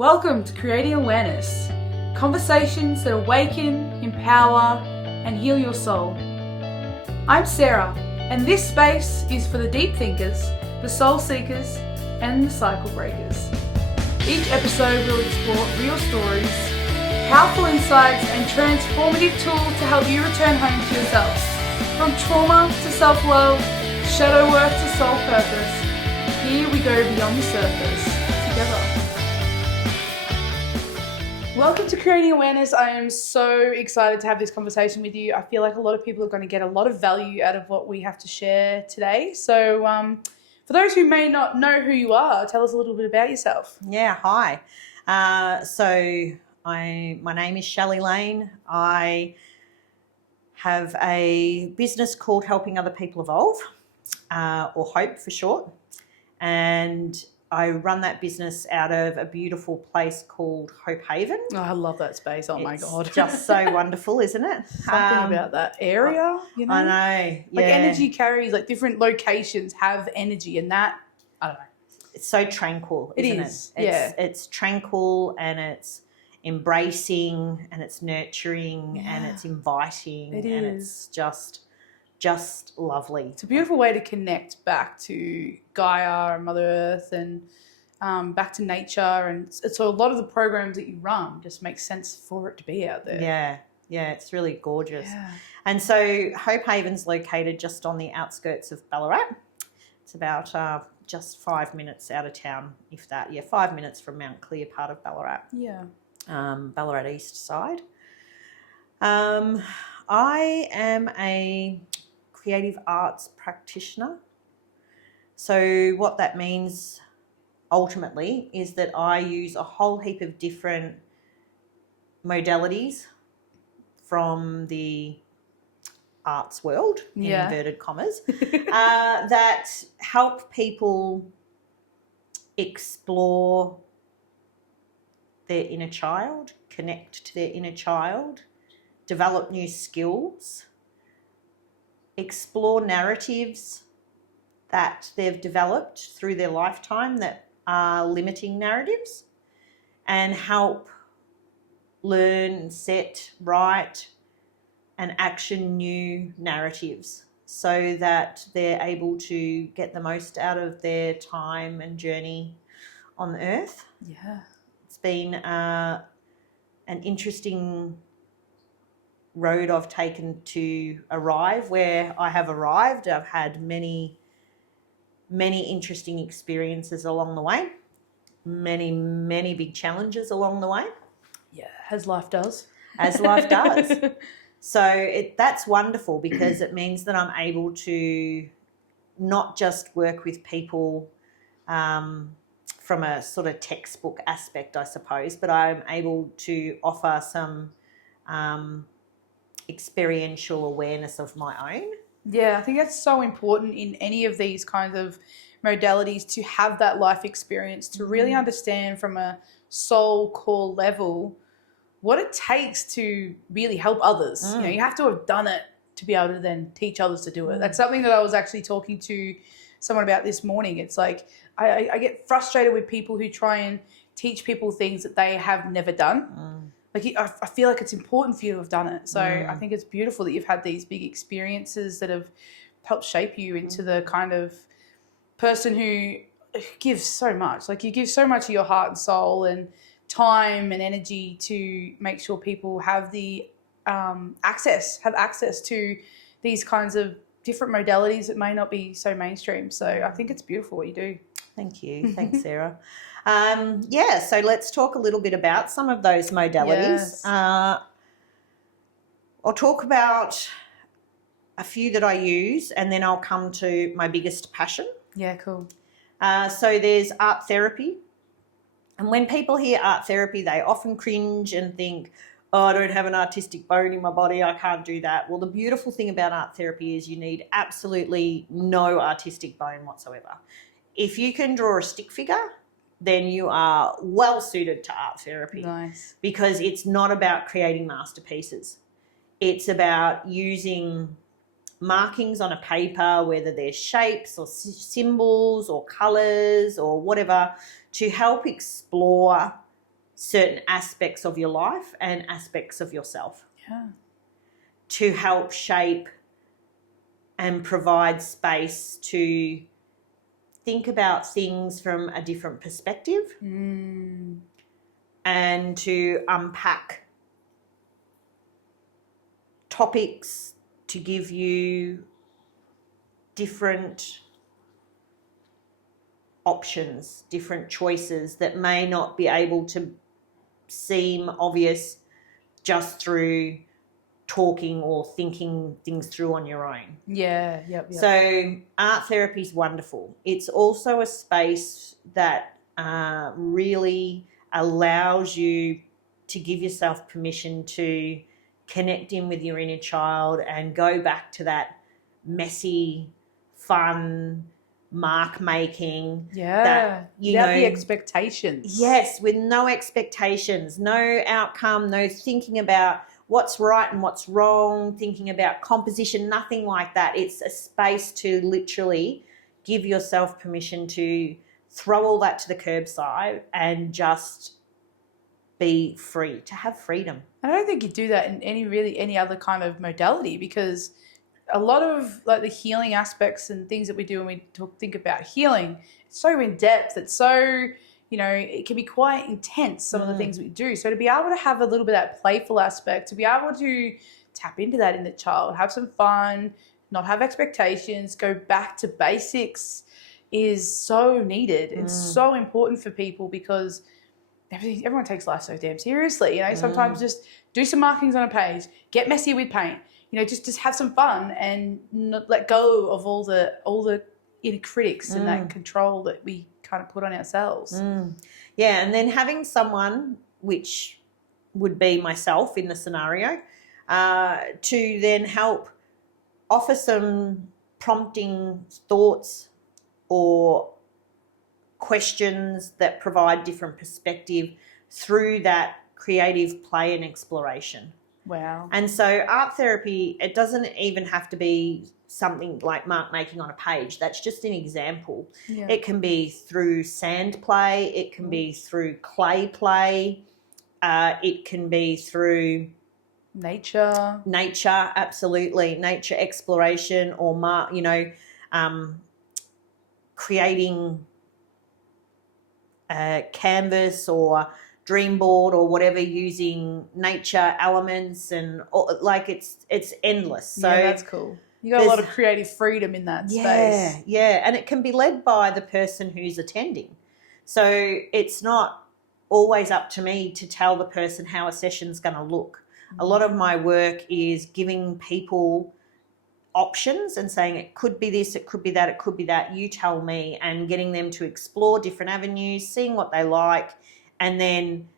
Welcome to Creating Awareness, conversations that awaken, empower, and heal your soul. I'm Sarah, and this space is for the deep thinkers, the soul seekers, and the cycle breakers. Each episode will explore real stories, powerful insights, and transformative tools to help you return home to yourselves. From trauma to self-love, shadow work to soul purpose, here we go beyond the surface, together. Welcome to Creating Awareness. I am so excited to have this conversation with you. I feel like a lot of people are going to get a lot of value out of what we have to share today. So for those who may not know who you are, tell us a little bit about yourself. Yeah, hi. My name is Shelley Lane. I have a business called Helping Other People Evolve, or HOPE for short. And I run that business out of a beautiful place called Hope Haven. Oh, I love that space. Oh, my God. It's just so wonderful, isn't it? Something about that area, you know? I know. Like yeah. energy carries, like different locations have energy, and that, I don't know. It's so tranquil, isn't it? Yeah. It's tranquil, and it's embracing, and it's nurturing, and it's inviting, and it's just lovely. It's a beautiful way to connect back to Gaia and Mother Earth and back to nature. And so a lot of the programs that you run just make sense for it to be out there. Yeah, it's really gorgeous. Yeah. And so Hope Haven's located just on the outskirts of Ballarat. It's about just 5 minutes out of town, if that. Yeah, 5 minutes from Mount Clear, part of Ballarat. Yeah. Ballarat East side. I am a creative arts practitioner. So what that means ultimately is that I use a whole heap of different modalities from the arts world, in inverted commas, that help people explore their inner child, connect to their inner child, develop new skills, explore narratives that they've developed through their lifetime that are limiting narratives, and help learn, set, write, and action new narratives so that they're able to get the most out of their time and journey on Earth. Yeah. It's been an interesting road I've taken to arrive where I have arrived. I've had many interesting experiences along the way, many big challenges along the way. Yeah, as life does. As life does. So that's wonderful, because it means that I'm able to not just work with people from a sort of textbook aspect, I suppose, but I'm able to offer some experiential awareness of my own. Yeah, I think that's so important in any of these kinds of modalities, to have that life experience, to really understand from a soul core level what it takes to really help others. You know, you have to have done it to be able to then teach others to do it. That's something that I was actually talking to someone about this morning. It's like I get frustrated with people who try and teach people things that they have never done. Like, I feel like it's important for you to have done it. So I think it's beautiful that you've had these big experiences that have helped shape you into the kind of person who gives so much. Like, you give so much of your heart and soul and time and energy to make sure people have the access to these kinds of different modalities that may not be so mainstream. So I think it's beautiful what you do. Thank you. Thanks, Sarah. So let's talk a little bit about some of those modalities. Yes. I'll talk about a few that I use, and then I'll come to my biggest passion. Yeah, cool. So there's art therapy. And when people hear art therapy, they often cringe and think, oh, I don't have an artistic bone in my body, I can't do that. Well, the beautiful thing about art therapy is you need absolutely no artistic bone whatsoever. If you can draw a stick figure, then you are well suited to art therapy. Nice. Because it's not about creating masterpieces. It's about using markings on a paper, whether they're shapes or symbols or colours or whatever, to help explore certain aspects of your life and aspects of yourself. Yeah. To help shape and provide space to think about things from a different perspective and to unpack topics to give you different options, different choices that may not be able to seem obvious just through talking or thinking things through on your own. Yeah, yep. So art therapy is wonderful. It's also a space that really allows you to give yourself permission to connect in with your inner child and go back to that messy, fun, mark making. Yeah. That, without the expectations. Yes, with no expectations, no outcome, no thinking about what's right and what's wrong, thinking about composition, nothing like that. It's a space to literally give yourself permission to throw all that to the curbside and just be free, to have freedom. I don't think you do that in any other kind of modality, because a lot of like the healing aspects and things that we do when we think about healing, it's so in depth, it's so, it can be quite intense, some of the things we do. So to be able to have a little bit of that playful aspect, to be able to tap into that in the child, have some fun, not have expectations, go back to basics is so needed. It's so important for people because everyone takes life so damn seriously. Sometimes just do some markings on a page, get messy with paint, just have some fun and not let go of all the inner critics and that control that we kind of put on ourselves. Yeah, and then having someone, which would be myself in the scenario, to then help offer some prompting thoughts or questions that provide different perspective through that creative play and exploration. Wow. And so art therapy, it doesn't even have to be something like mark making on a page. That's just an example. Yeah. It can be through sand play. It can be through clay play. It can be through nature, absolutely. Nature exploration or, creating a canvas or dream board or whatever using nature elements and it's endless. So yeah, that's cool. You got a lot of creative freedom in that space. Yeah, and it can be led by the person who's attending. So it's not always up to me to tell the person how a session's going to look. A lot of my work is giving people options and saying it could be this, it could be that, it could be that, you tell me, and getting them to explore different avenues, seeing what they like, and then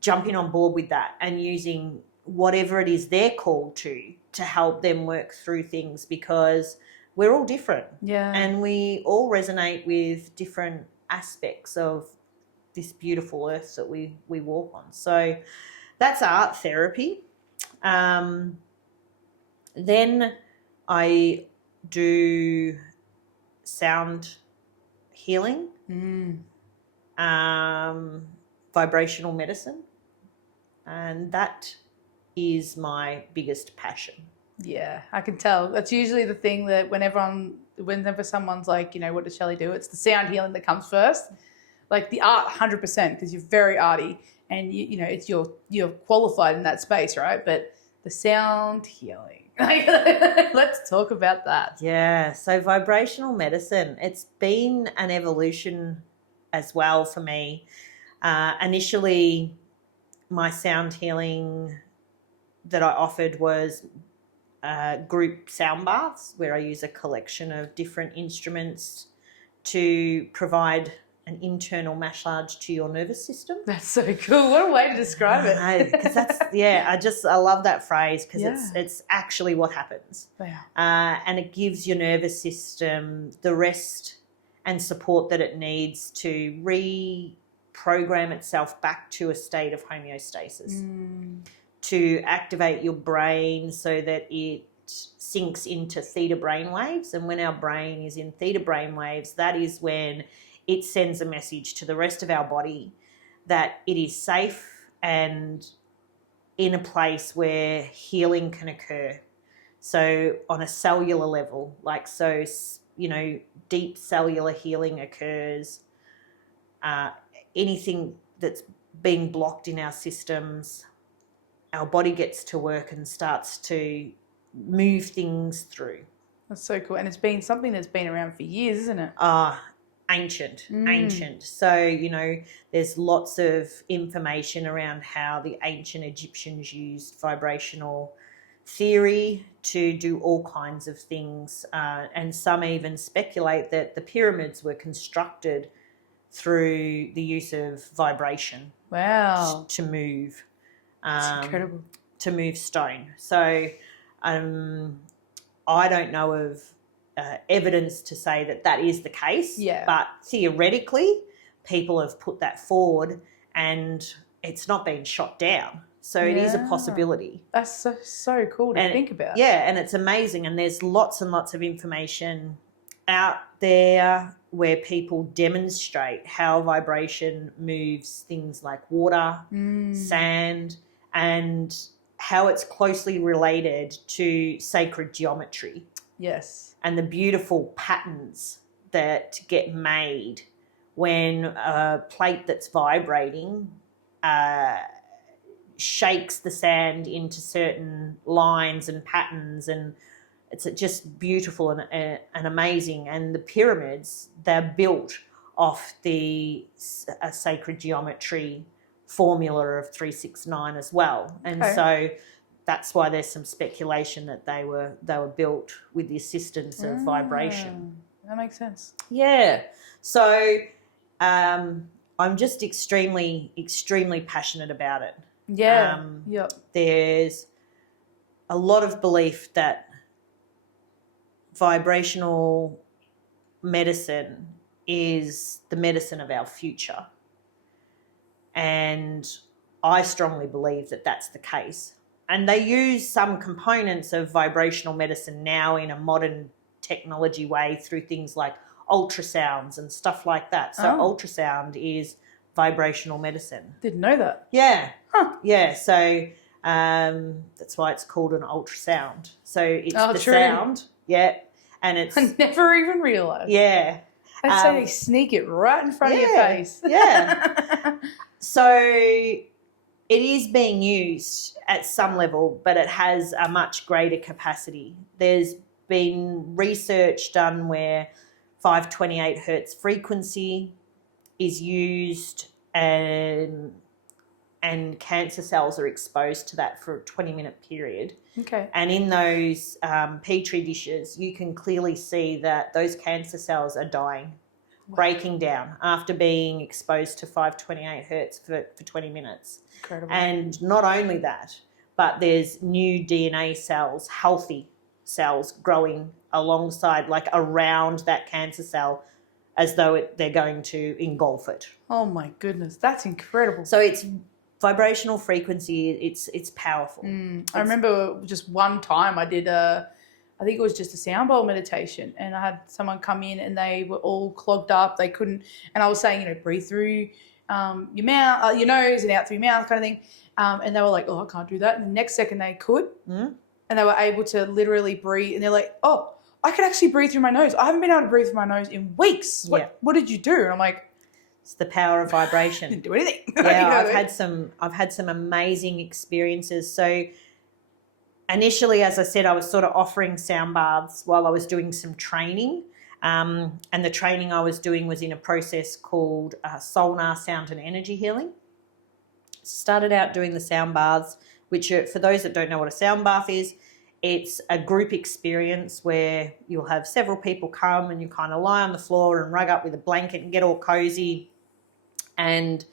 jumping on board with that and using whatever it is they're called to help them work through things, because we're all different. Yeah. And we all resonate with different aspects of this beautiful earth that we walk on. So that's art therapy. Then I do sound healing, vibrational medicine, and that is my biggest passion. Yeah, I can tell. That's usually the thing that whenever someone's like, what does Shelley do? It's the sound healing that comes first. Like the art, 100%, because you're very arty and it's you're qualified in that space, right? But the sound healing. Let's talk about that. Yeah, so vibrational medicine, it's been an evolution as well for me. Initially, my sound healing that I offered was group sound baths, where I use a collection of different instruments to provide an internal massage to your nervous system. That's so cool. What a way to describe it. Because that's, I love that phrase, because it's actually what happens. Wow. And it gives your nervous system the rest and support that it needs to reprogram itself back to a state of homeostasis, to activate your brain so that it sinks into theta brainwaves. And when our brain is in theta brainwaves, that is when it sends a message to the rest of our body that it is safe and in a place where healing can occur. So on a cellular level, like, so, you know, deep cellular healing occurs. Anything that's being blocked in our systems, our body gets to work and starts to move things through. That's so cool. And it's been something that's been around for years, isn't it? Ancient. So, you know, there's lots of information around how the ancient Egyptians used vibrational theory to do all kinds of things. And some even speculate that the pyramids were constructed through the use of vibration. Wow. To move. That's incredible. To move stone. So I don't know of evidence to say that that is the case. Yeah. But theoretically, people have put that forward and it's not been shot down. So it is a possibility. That's so cool to think about. Yeah, and it's amazing. And there's lots and lots of information out there where people demonstrate how vibration moves things like water, sand, and how it's closely related to sacred geometry. Yes. And the beautiful patterns that get made when a plate that's vibrating shakes the sand into certain lines and patterns, and it's just beautiful and amazing. And the pyramids, they're built off the sacred geometry formula of 369 as well. And so that's why there's some speculation that they were built with the assistance of vibration. That makes sense. Yeah. So I'm just extremely passionate about it. Yeah. Yep. There's a lot of belief that vibrational medicine is the medicine of our future. And I strongly believe that that's the case. And they use some components of vibrational medicine now in a modern technology way through things like ultrasounds and stuff like that. So ultrasound is vibrational medicine. Didn't know that. Yeah. Huh. Yeah. So that's why it's called an ultrasound. So it's the sound. Yeah. And it's... I never even realised. Yeah. That's how they sneak it right in front of your face. Yeah. So it is being used at some level, but it has a much greater capacity. There's been research done where 528 hertz frequency is used, and cancer cells are exposed to that for a 20-minute period. Okay. And in those petri dishes, you can clearly see that those cancer cells are dying, breaking down after being exposed to 528 hertz for 20 minutes. Incredible. And not only that, but there's new DNA cells, healthy cells growing alongside, like around that cancer cell, as though they're going to engulf it. Oh my goodness, that's incredible. So it's vibrational frequency, it's powerful. I remember just one time I did I think it was just a sound bowl meditation, and I had someone come in and they were all clogged up. They couldn't, and I was saying, breathe through your mouth, your nose, and out through your mouth, kind of thing. And they were like, "Oh, I can't do that." And the next second they could, and they were able to literally breathe. And they're like, "Oh, I could actually breathe through my nose. I haven't been able to breathe through my nose in weeks. What did you do?" And I'm like, it's the power of vibration. Didn't do anything. Yeah, I've had some amazing experiences. So initially, as I said, I was sort of offering sound baths while I was doing some training. And the training I was doing was in a process called sonar sound and energy healing. Started out doing the sound baths, which are, for those that don't know what a sound bath is, it's a group experience where you'll have several people come and you kind of lie on the floor and rug up with a blanket and get all cozy. And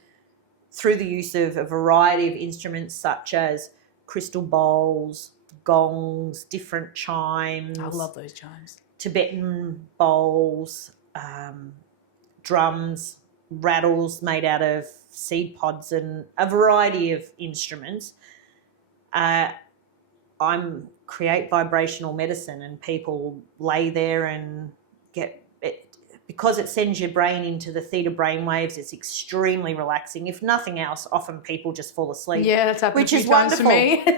through the use of a variety of instruments such as crystal bowls, gongs, different chimes. I love those chimes. Tibetan bowls, drums, rattles made out of seed pods, and a variety of instruments. I'm create vibrational medicine, and people lay there and get it because it sends your brain into the theta brain waves, it's extremely relaxing. If nothing else, often people just fall asleep. Yeah, that's happened which a few is times wonderful. to me.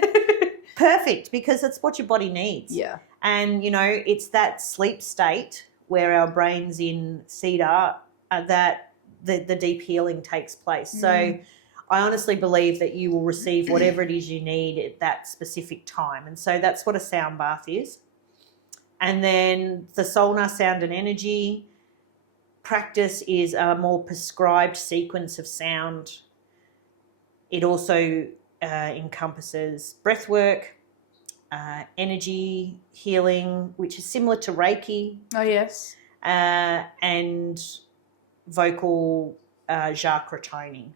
Perfect, because it's what your body needs. Yeah. And, it's that sleep state where our brain's in theta that the deep healing takes place. So I honestly believe that you will receive whatever it is you need at that specific time. And so that's what a sound bath is. And then the Solna sound and energy practice is a more prescribed sequence of sound. It also encompasses breath work, energy healing, which is similar to Reiki. Oh, yes. And vocal chakra toning,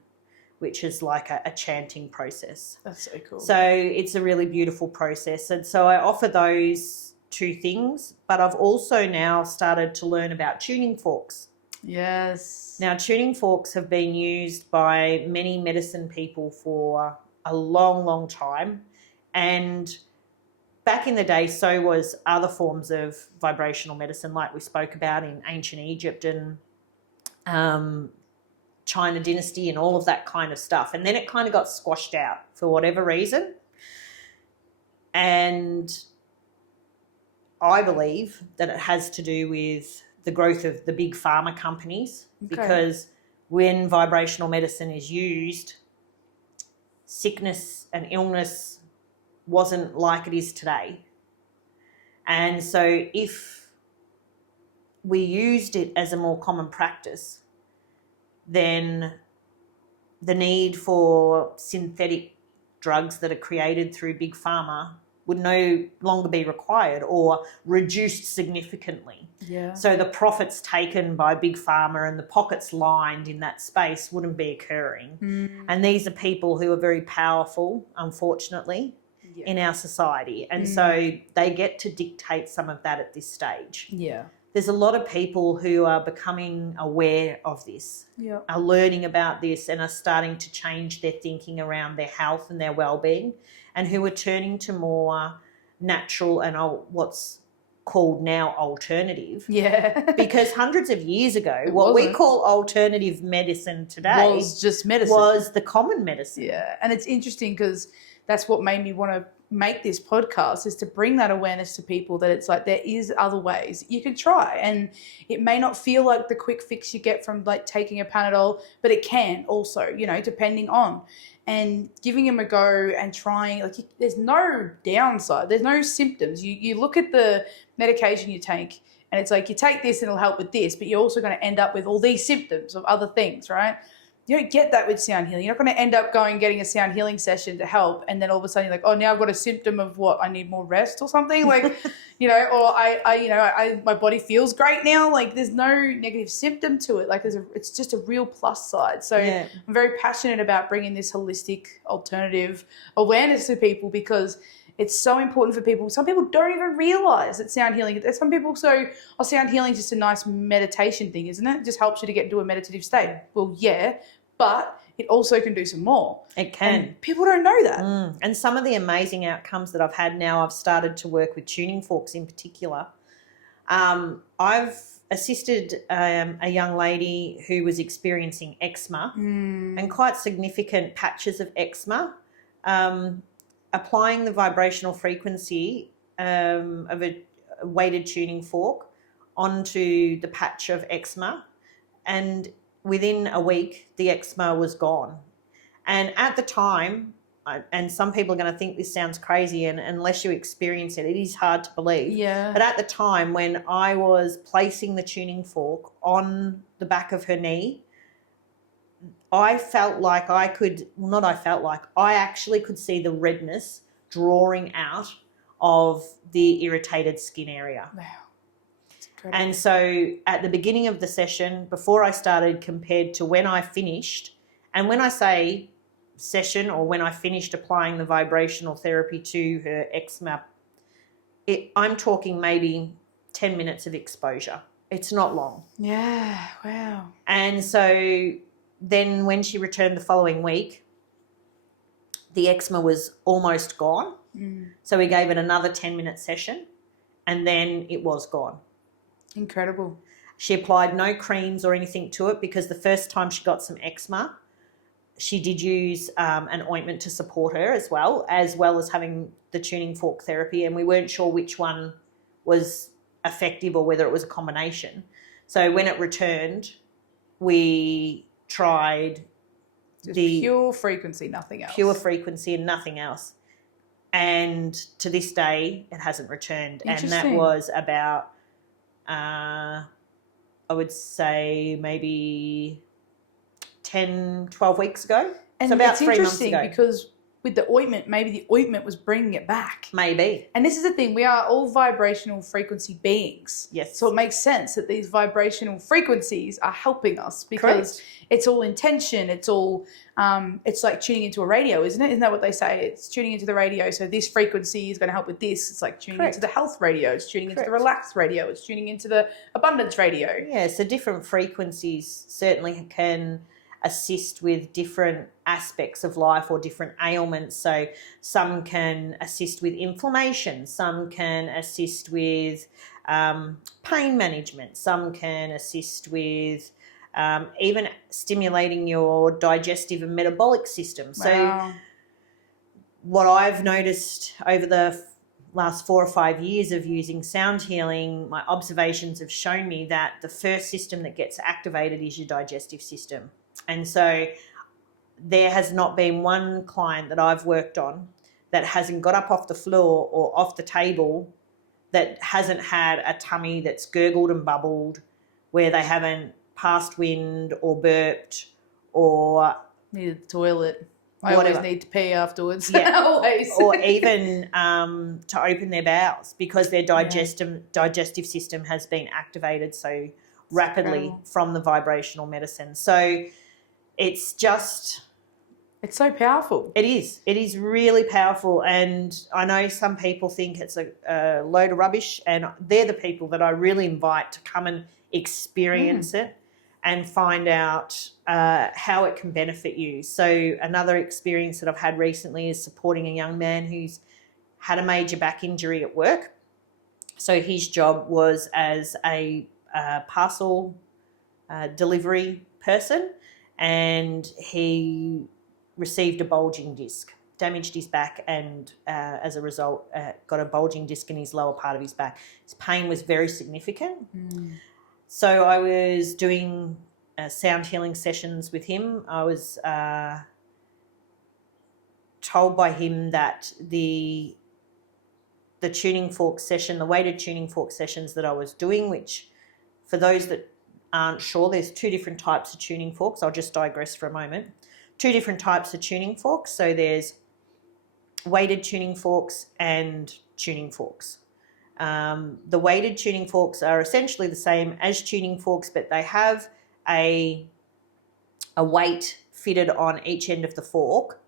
which is like a chanting process. That's so cool. So it's a really beautiful process. And so I offer those two things, but I've also now started to learn about tuning forks. Yes. Now, tuning forks have been used by many medicine people for a long, long time. And back in the day, so was other forms of vibrational medicine, like we spoke about in ancient Egypt and China dynasty and all of that kind of stuff. And then it kind of got squashed out for whatever reason. And I believe that it has to do with the growth of the big pharma companies, because when vibrational medicine is used, sickness and illness wasn't like it is today. And so if we used it as a more common practice, then the need for synthetic drugs that are created through big pharma would no longer be required or reduced significantly. Yeah. So the profits taken by big pharma and the pockets lined in that space wouldn't be occurring. And these are people who are very powerful, unfortunately, in our society. And so they get to dictate some of that at this stage. Yeah. There's a lot of people who are becoming aware of this, are learning about this and are starting to change their thinking around their health and their well-being, and who are turning to more natural and what's called now alternative. Yeah. Because hundreds of years ago, what we call alternative medicine today was just medicine. Was the common medicine. Yeah. And it's interesting because that's what made me want to make this podcast, is to bring that awareness to people that it's like there is other ways you can try, and it may not feel like the quick fix you get from like taking a Panadol, but it can also, depending on, and giving them a go and trying, like there's no downside, there's no symptoms. You look at the medication you take and it's like you take this and it'll help with this, but you're also going to end up with all these symptoms of other things, right? You don't get that with sound healing. You're not going to end up getting a sound healing session to help, and then all of a sudden you're like, oh, now I've got a symptom of what? I need more rest or something, like, or my body feels great now. Like there's no negative symptom to it. Like it's just a real plus side. So I'm very passionate about bringing this holistic alternative awareness to people, because it's so important for people. Some people don't even realize that sound healing. Some people sound healing is just a nice meditation thing, isn't it? It just helps you to get into a meditative state. Well, yeah, but it also can do some more. It can. And people don't know that. And some of the amazing outcomes that I've had now, I've started to work with tuning forks in particular. I've assisted a young lady who was experiencing eczema and quite significant patches of eczema. Applying the vibrational frequency of a weighted tuning fork onto the patch of eczema, and within a week the eczema was gone. And at the time, and some people are going to think this sounds crazy, and unless you experience it, it is hard to believe. Yeah. But at the time when I was placing the tuning fork on the back of her knee, I felt like I actually could see the redness drawing out of the irritated skin area. Wow. And so at the beginning of the session, before I started compared to when I finished, and when I say session or when I finished applying the vibrational therapy to her eczema, I'm talking maybe 10 minutes of exposure. It's not long. Yeah, wow. And so then when she returned the following week, the eczema was almost gone. So we gave it another 10-minute session, and then it was gone. Incredible. She applied no creams or anything to it because the first time she got some eczema, she did use an ointment to support her as well as having the tuning fork therapy, and we weren't sure which one was effective or whether it was a combination. So when it returned, we tried Just the pure frequency, nothing else. pure frequency and nothing else. And to this day, it hasn't returned. And that Interesting. was about, I would say maybe 10, 12 weeks ago. And so about it's 3 months interesting ago. because with the ointment, maybe the ointment was bringing it back. Maybe. And this is the thing, we are all vibrational frequency beings. Yes. So it makes sense that these vibrational frequencies are helping us because Correct. it's all intention. It's all, it's like tuning into a radio, isn't it? Isn't that what they say? It's tuning into the radio. So this frequency is going to help with this. It's like tuning Correct. into the health radio. It's tuning into the Correct. relaxed radio. It's tuning into the abundance radio. Yeah, so different frequencies certainly can assist with different aspects of life or different ailments. So some can assist with inflammation, some can assist with pain management, some can assist with even stimulating your digestive and metabolic system. So Wow. what I've noticed over the last 4 or 5 years of using sound healing, my observations have shown me that the first system that gets activated is your digestive system. And so there has not been one client that I've worked on that hasn't got up off the floor or off the table that hasn't had a tummy that's gurgled and bubbled, where they haven't passed wind or burped or Needed the toilet. I whatever. always need to pee afterwards. Yeah. Always. or even to open their bowels because their digestive system has been activated so rapidly incredible. from the vibrational medicine. So it's just, It's so powerful. it is really powerful. And I know some people think it's a load of rubbish, and they're the people that I really invite to come and experience it and find out how it can benefit you. So another experience that I've had recently is supporting a young man who's had a major back injury at work. So his job was as a parcel delivery person, and he received a bulging disc, damaged his back, and as a result got a bulging disc in his lower part of his back. His pain was very significant. So I was doing sound healing sessions with him. I was told by him that the tuning fork session, the weighted tuning fork sessions that I was doing, which for those that aren't sure, there's 2 different types of tuning forks. I'll just digress for a moment. 2 different types of tuning forks. So there's weighted tuning forks and tuning forks. The weighted tuning forks are essentially the same as tuning forks, but they have a weight fitted on each end of the fork,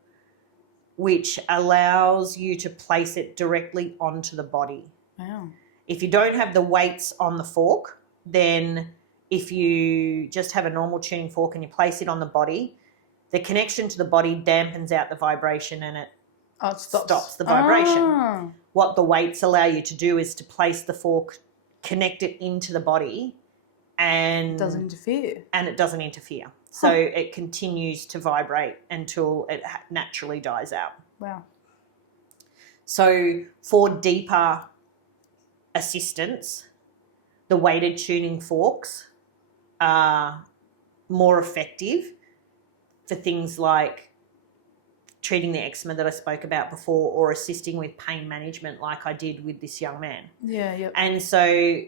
which allows you to place it directly onto the body. Wow. If you don't have the weights on the fork, then if you just have a normal tuning fork and you place it on the body, the connection to the body dampens out the vibration and it It stops the vibration. Ah. What the weights allow you to do is to place the fork, connect it into the body, and It doesn't interfere. it doesn't interfere. So it continues to vibrate until it naturally dies out. Wow. So for deeper assistance, the weighted tuning forks are more effective for things like treating the eczema that I spoke about before, or assisting with pain management like I did with this young man. Yeah, yep. And so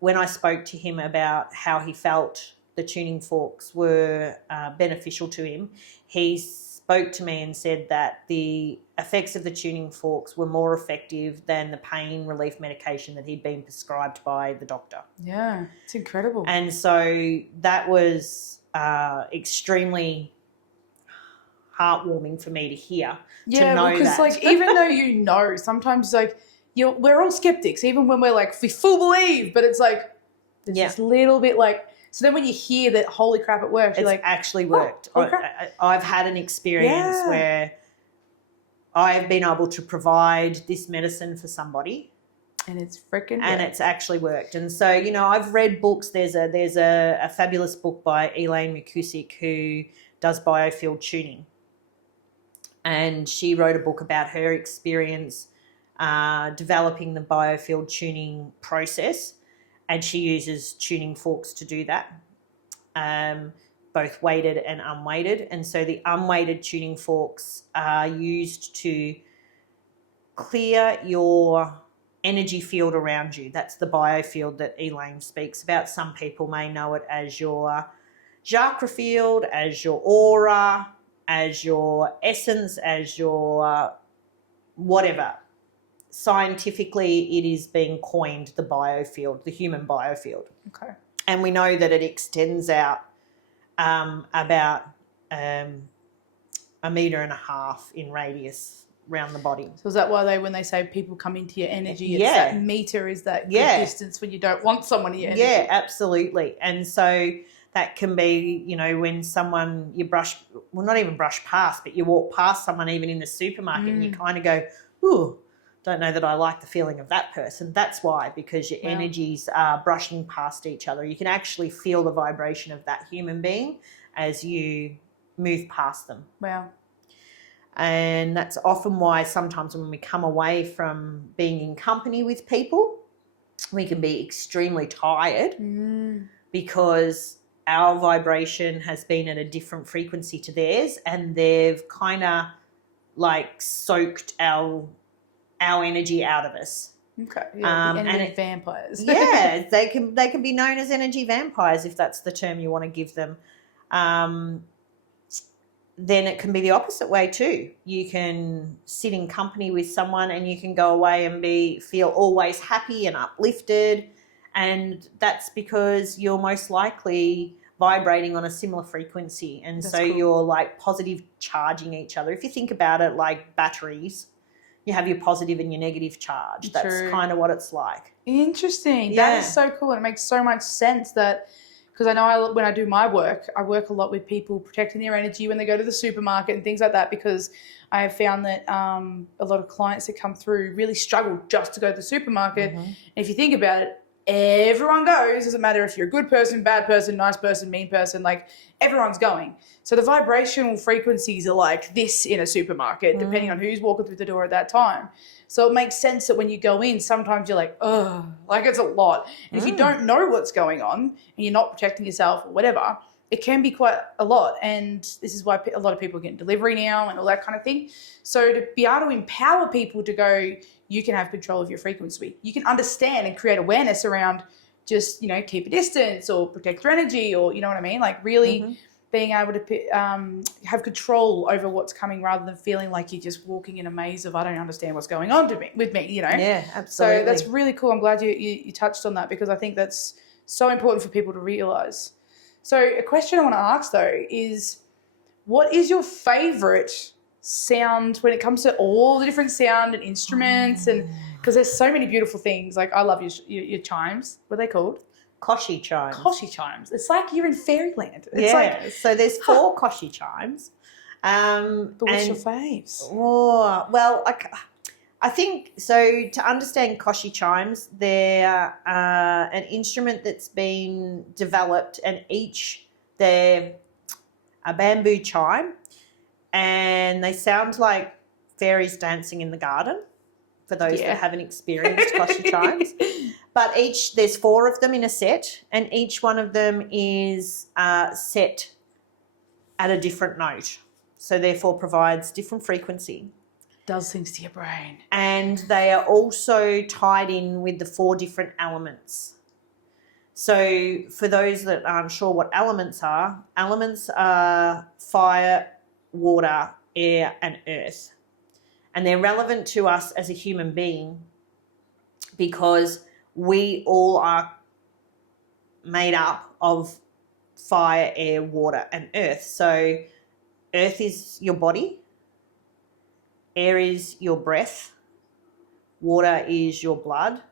when I spoke to him about how he felt the tuning forks were beneficial to him, he spoke to me and said that the effects of the tuning forks were more effective than the pain relief medication that he'd been prescribed by the doctor. Yeah, it's incredible. And so that was extremely heartwarming for me to hear. Yeah, to know because that. like even though you know, sometimes like we're all skeptics, even when we're like we full believe, but it's like there's this little bit like. So then when you hear that, holy crap, it works, you're it's like, actually worked. Oh, okay. I've had an experience where I've been able to provide this medicine for somebody And it's freaking and worked. it's actually worked. And so, you know, I've read books. There's a fabulous book by Elaine McCusick who does biofield tuning. And she wrote a book about her experience developing the biofield tuning process. And she uses tuning forks to do that, both weighted and unweighted. And so the unweighted tuning forks are used to clear your energy field around you. That's the biofield that Elaine speaks about. Some people may know it as your chakra field, as your aura, as your essence, as your whatever. Scientifically, it is being coined the biofield, the human biofield. Okay. And we know that it extends out about 1.5 meters in radius around the body. So is that why when they say people come into your energy, it's Yeah. that meter is that good Yeah. distance when you don't want someone in your energy? Yeah, absolutely. And so that can be, you know, when someone you brush, well, not even brush past, but you walk past someone even in the supermarket and you kind of go, ooh, don't know that I like the feeling of that person. That's why, because your energies are brushing past each other. You can actually feel the vibration of that human being as you move past them. Wow. And that's often why sometimes when we come away from being in company with people, we can be extremely tired because our vibration has been at a different frequency to theirs, and they've kind of like soaked our energy out of us. Okay. Yeah, the energy and vampires. Yeah, they can be known as energy vampires if that's the term you want to give them. Then it can be the opposite way too. You can sit in company with someone and you can go away and feel always happy and uplifted, and that's because you're most likely vibrating on a similar frequency, and that's so cool. You're like positive charging each other. If you think about it like batteries, you have your positive and your negative charge. That's kind of what it's like. Interesting. Yeah. That is so cool, and it makes so much sense that. Because I know when I do my work, I work a lot with people protecting their energy when they go to the supermarket and things like that, because I have found that a lot of clients that come through really struggle just to go to the supermarket. Mm-hmm. And if you think about it, everyone goes. Doesn't matter if you're a good person, bad person, nice person, mean person, like everyone's going. So the vibrational frequencies are like this in a supermarket, depending on who's walking through the door at that time. So it makes sense that when you go in, sometimes you're like, oh, like it's a lot. And if you don't know what's going on and you're not protecting yourself or whatever, it can be quite a lot. And this is why a lot of people are getting delivery now and all that kind of thing. So to be able to empower people to go, you can have control of your frequency. You can understand and create awareness around just, you know, keep a distance or protect your energy, or, you know what I mean? Like really being able to have control over what's coming, rather than feeling like you're just walking in a maze of I don't understand what's going on with me, you know? Yeah, absolutely. So that's really cool. I'm glad you touched on that, because I think that's so important for people to realise. So a question I want to ask though is, what is your favourite sound when it comes to all the different sound and instruments? And because there's so many beautiful things. Like I love your chimes. What are they called? Koshi chimes. Koshi chimes. It's like you're in fairyland. It's so there's 4 Koshi chimes. But what's your faves? Oh, well, I think, so to understand Koshi chimes, they're an instrument that's been developed, and they're a bamboo chime, and they sound like fairies dancing in the garden, for those that haven't experienced Koshi chimes. But there's 4 of them in a set, and each one of them is set at a different note. So therefore provides different frequency. Does things to your brain. And they are also tied in with the 4 different elements. So for those that aren't sure what elements are fire, water, air, and earth. And they're relevant to us as a human being because we all are made up of fire, air, water, and earth. So earth is your body, air is your breath, water is your blood,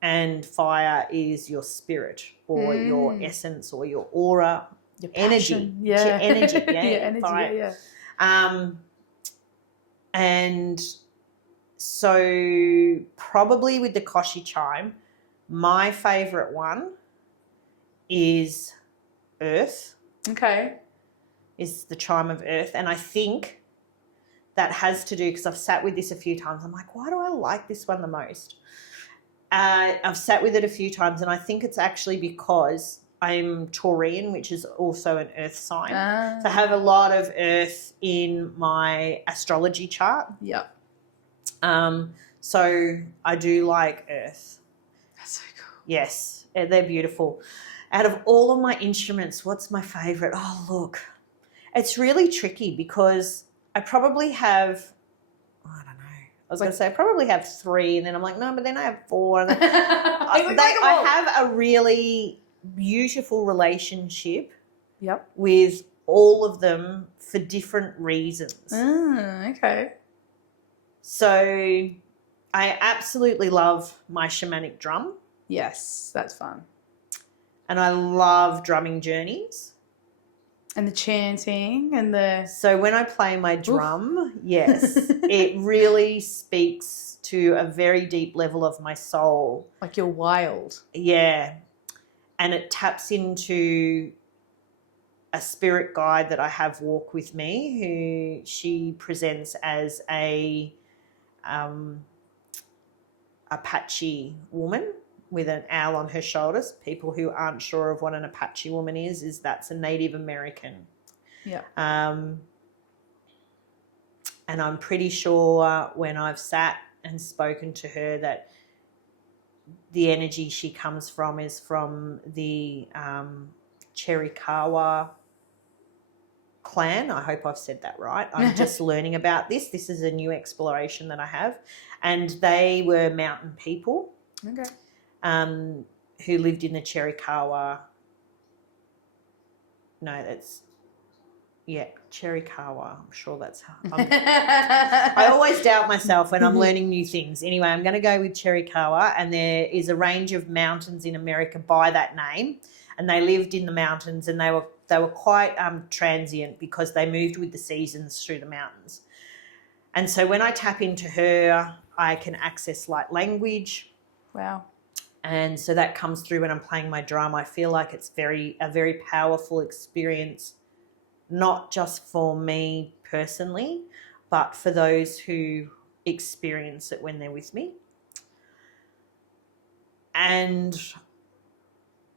and fire is your spirit or your essence or your aura, your energy. Yeah. It's your energy. Yeah, energy. fire. Yeah. And So probably with the Koshi chime, my favourite one is Earth, Okay. is the chime of Earth. And I think that has to do, because I've sat with this a few times. I'm like, why do I like this one the most? I've sat with it a few times, and I think it's actually because I'm Taurian, which is also an earth sign. So I have a lot of earth in my astrology chart. Yeah. So I do like earth. That's so cool. Yes, they're beautiful. Out of all of my instruments, what's my favourite? Oh, look. It's really tricky because I probably have, I don't know. I was going to say I probably have 3, and then I'm like, no, but then I have 4. And then I have a really beautiful relationship Yep. with all of them for different reasons. Okay. So I absolutely love my shamanic drum. Yes, that's fun. And I love drumming journeys. And the chanting and the... So when I play my drum, yes, it really speaks to a very deep level of my soul. Like you're wild. Yeah. And it taps into a spirit guide that I have walk with me, who she presents as a Apache woman with an owl on her shoulders. People who aren't sure of what an Apache woman is that's a Native American. Yeah. And I'm pretty sure when I've sat and spoken to her that the energy she comes from is from the Cherikawa clan. I hope I've said that right. I'm just learning about this. This is a new exploration that I have. And they were mountain people. Okay. Who lived in the Cherikawa. No, that's, yeah, Cherikawa. I'm sure that's how. I always doubt myself when I'm learning new things. Anyway, I'm going to go with Cherikawa, and there is a range of mountains in America by that name, and they lived in the mountains, and they were quite transient because they moved with the seasons through the mountains. And so when I tap into her, I can access light language. Wow. And so that comes through when I'm playing my drum. I feel like it's a very powerful experience, not just for me personally, but for those who experience it when they're with me. And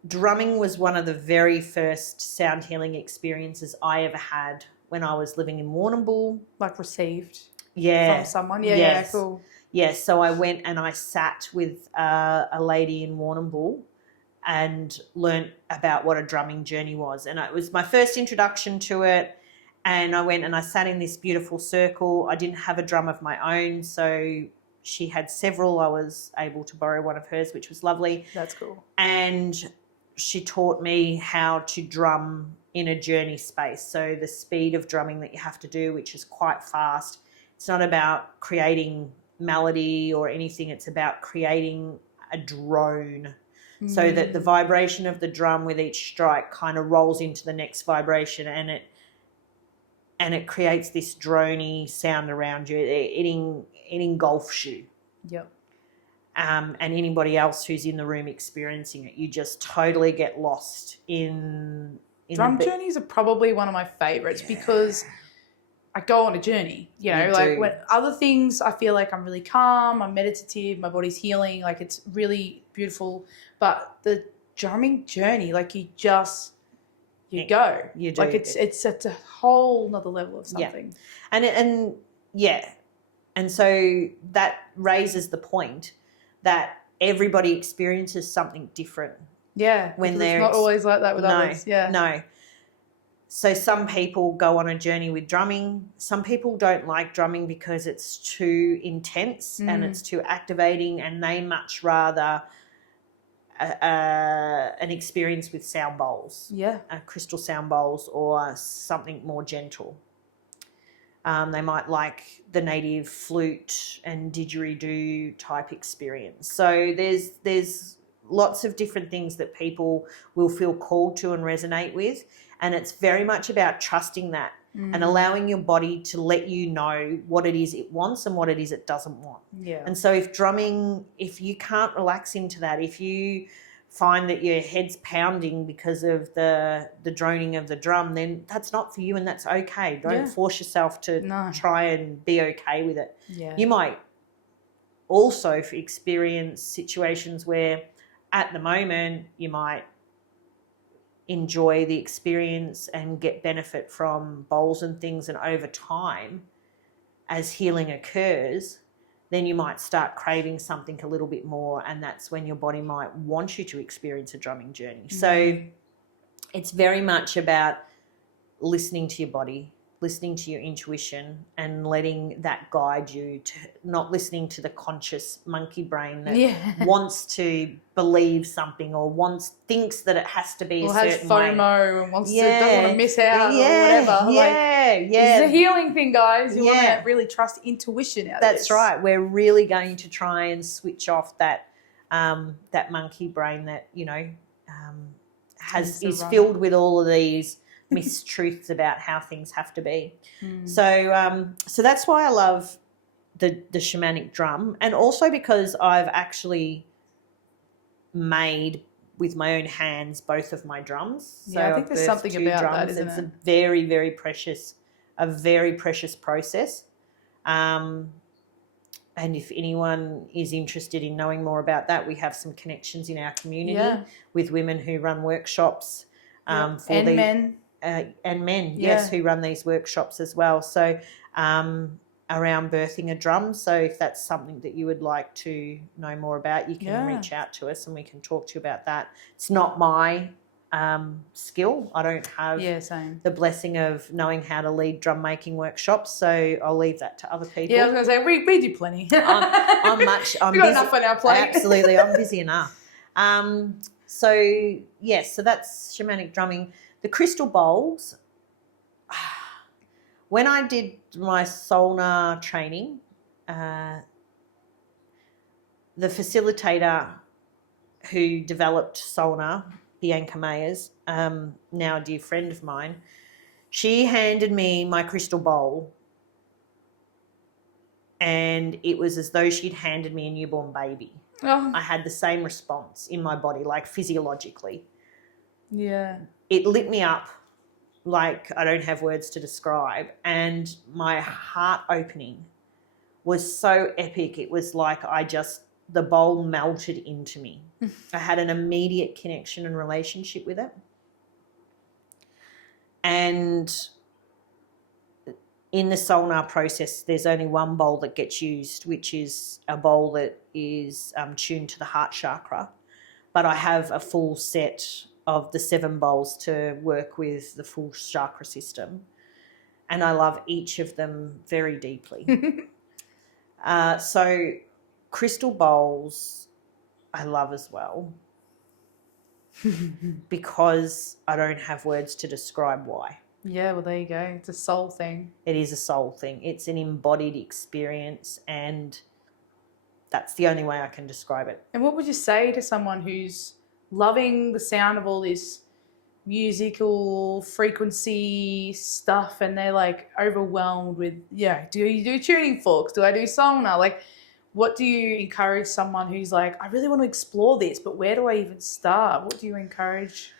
drumming was one of the very first sound healing experiences I ever had when I was living in Warrnambool. Like received from someone. Yeah, yes. Yeah, cool. Yes, so I went and I sat with a lady in Warrnambool and learnt about what a drumming journey was. And it was my first introduction to it. And I went and I sat in this beautiful circle. I didn't have a drum of my own, so she had several. I was able to borrow one of hers, which was lovely. That's cool. And she taught me how to drum in a journey space. So the speed of drumming that you have to do, which is quite fast. It's not about creating melody or anything. It's about creating a drone so that the vibration of the drum with each strike kind of rolls into the next vibration, and it creates this droney sound around you. It engulfs you. Yep. And anybody else who's in the room experiencing it, you just totally get lost in drum journeys are probably one of my favorites because I go on a journey, you know, like when other things I feel like I'm really calm, I'm meditative, my body's healing, like it's really beautiful. But the drumming journey, like you go. You do. Like it's at a whole nother level of something. Yeah. And so that raises the point that everybody experiences something different. Yeah. When it's not always like that with others. Yeah. No. So some people go on a journey with drumming. Some people don't like drumming because it's too intense and it's too activating, and they much rather an experience with sound bowls. Yeah. Crystal sound bowls or something more gentle. They might like the native flute and didgeridoo type experience. So there's lots of different things that people will feel called to and resonate with. And it's very much about trusting that. and allowing your body to let you know what it is it wants and what it is it doesn't want. Yeah. And so if you can't relax into that, if you find that your head's pounding because of the droning of the drum, then that's not for you, and that's okay. Don't force yourself to try and be okay with it. Yeah. You might also experience situations where at the moment you might enjoy the experience and get benefit from bowls and things, and over time as healing occurs, then you might start craving something a little bit more, and that's when your body might want you to experience a drumming journey. So it's very much about listening to your body, listening to your intuition, and letting that guide you, to not listening to the conscious monkey brain that wants to believe something or thinks that it has to be or a has certain FOMO way. and doesn't want to miss out or whatever. It's a healing thing, guys. You want to really trust intuition out of this. That's right. We're really going to try and switch off that monkey brain that is filled with all of these mistruths about how things have to be. So that's why I love the shamanic drum, and also because I've actually made with my own hands both of my drums. So I think there's something about that, isn't it? It's a very, very precious process. And if anyone is interested in knowing more about that, we have some connections in our community with women who run workshops men. Yes, who run these workshops as well. So around birthing a drum. So if that's something that you would like to know more about, you can reach out to us and we can talk to you about that. It's not my skill. I don't have the blessing of knowing how to lead drum making workshops, so I'll leave that to other people. Yeah, I was going to say, we do plenty. I'm We've got enough on our plate. Absolutely, I'm busy enough. So that's shamanic drumming. The crystal bowls, when I did my Solna training, the facilitator who developed Solna, Bianca Mayers, now a dear friend of mine, she handed me my crystal bowl, and it was as though she'd handed me a newborn baby. Oh. I had the same response in my body, like physiologically. Yeah. It lit me up like I don't have words to describe, and my heart opening was so epic. It was like the bowl melted into me. I had an immediate connection and relationship with it. And in the Solna process, there's only one bowl that gets used, which is a bowl that is tuned to the heart chakra. But I have a full set of the 7 bowls to work with the full chakra system. And I love each of them very deeply. So crystal bowls I love as well, because I don't have words to describe why. Yeah, well, there you go. It's a soul thing. It is a soul thing. It's an embodied experience, and that's the only way I can describe it. And what would you say to someone who's loving the sound of all this musical frequency stuff, and they're like overwhelmed with, do you do tuning forks? Do I do Solna? Like, what do you encourage someone who's like, I really want to explore this, but where do I even start? What do you encourage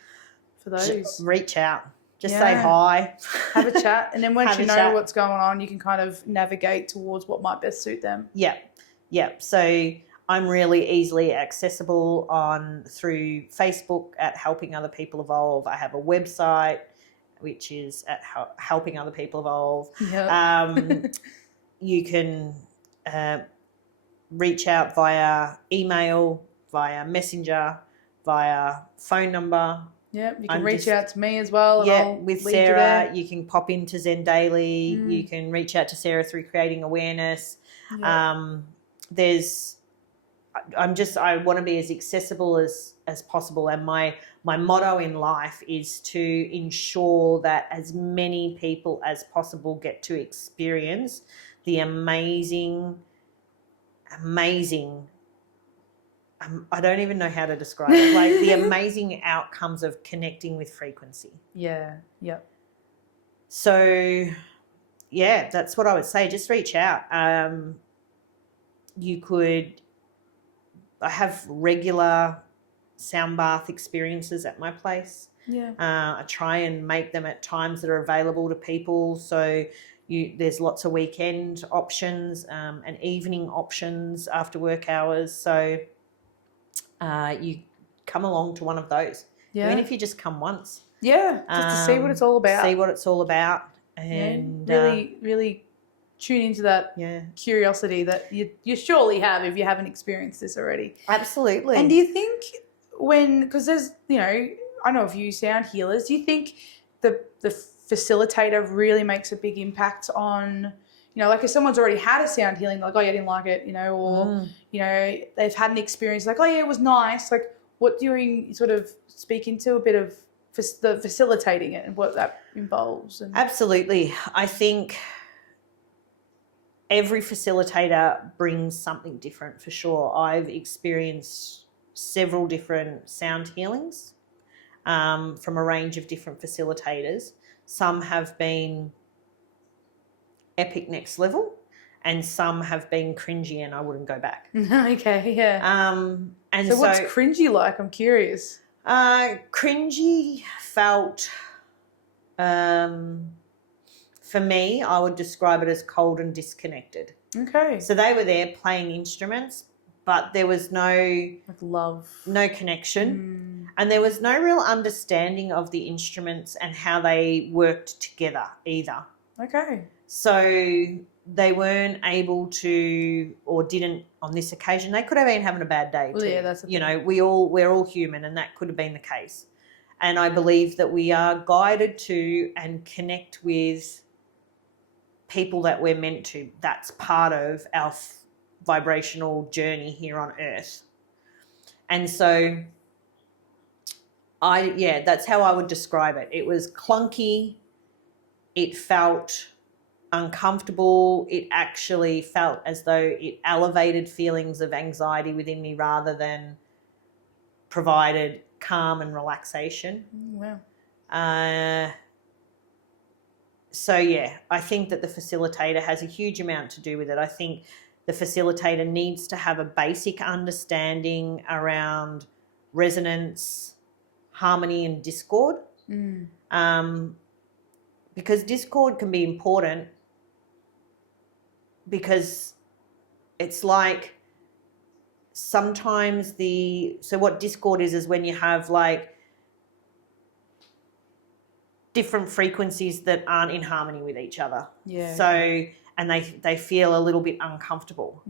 for those? Just reach out. Just say hi. Have a chat. And then once you know what's going on, you can kind of navigate towards what might best suit them. Yeah. So I'm really easily accessible through Facebook at Helping Other People Evolve. I have a website, which is at Helping Other People Evolve. Yep. You can reach out via email, via messenger, via phone number. Yep, you can reach out to me as well. And with Sarah, you can pop into Zen Daily. You can reach out to Sarah through Creating Awareness. Yep. I want to be as accessible as possible, and my motto in life is to ensure that as many people as possible get to experience the amazing I don't even know how to describe it, like the amazing outcomes of connecting with frequency. Yeah, yep. So, yeah, that's what I would say. Just reach out. You could, I have regular sound bath experiences at my place. Yeah. I try and make them at times that are available to people. So there's lots of weekend options and evening options after work hours. So you come along to one of those. Yeah. Even if you just come once. Yeah, just to see what it's all about. See what it's all about. And really tune into that curiosity that you surely have if you haven't experienced this already. Absolutely. And do you think because there's, I know a few sound healers, do you think the facilitator really makes a big impact on, like if someone's already had a sound healing, like, oh yeah, I didn't like it, or, they've had an experience like, oh yeah, it was nice. Like what do you sort of speak into a bit of the facilitating it and what that involves? Absolutely. I think every facilitator brings something different for sure. I've experienced several different sound healings from a range of different facilitators. Some have been epic next level and some have been cringy and I wouldn't go back. Okay, yeah. And so what's cringy like? I'm curious. Cringy felt, for me, I would describe it as cold and disconnected. Okay. So they were there playing instruments, but there was no love, no connection, and there was no real understanding of the instruments and how they worked together either. Okay. So they weren't able to, or didn't on this occasion. They could have been having a bad day too. Yeah, that's we're all human, and that could have been the case. And I believe that we are guided to and connect with people that we're meant to. That's part of our vibrational journey here on Earth. And so that's how I would describe it. It was clunky. It felt uncomfortable. It actually felt as though it elevated feelings of anxiety within me rather than provided calm and relaxation. Wow. So yeah, I think that the facilitator has a huge amount to do with it. I think the facilitator needs to have a basic understanding around resonance, harmony and discord. Because discord can be important, because it's like sometimes so what discord is when you have like different frequencies that aren't in harmony with each other. Yeah. So, and they feel a little bit uncomfortable.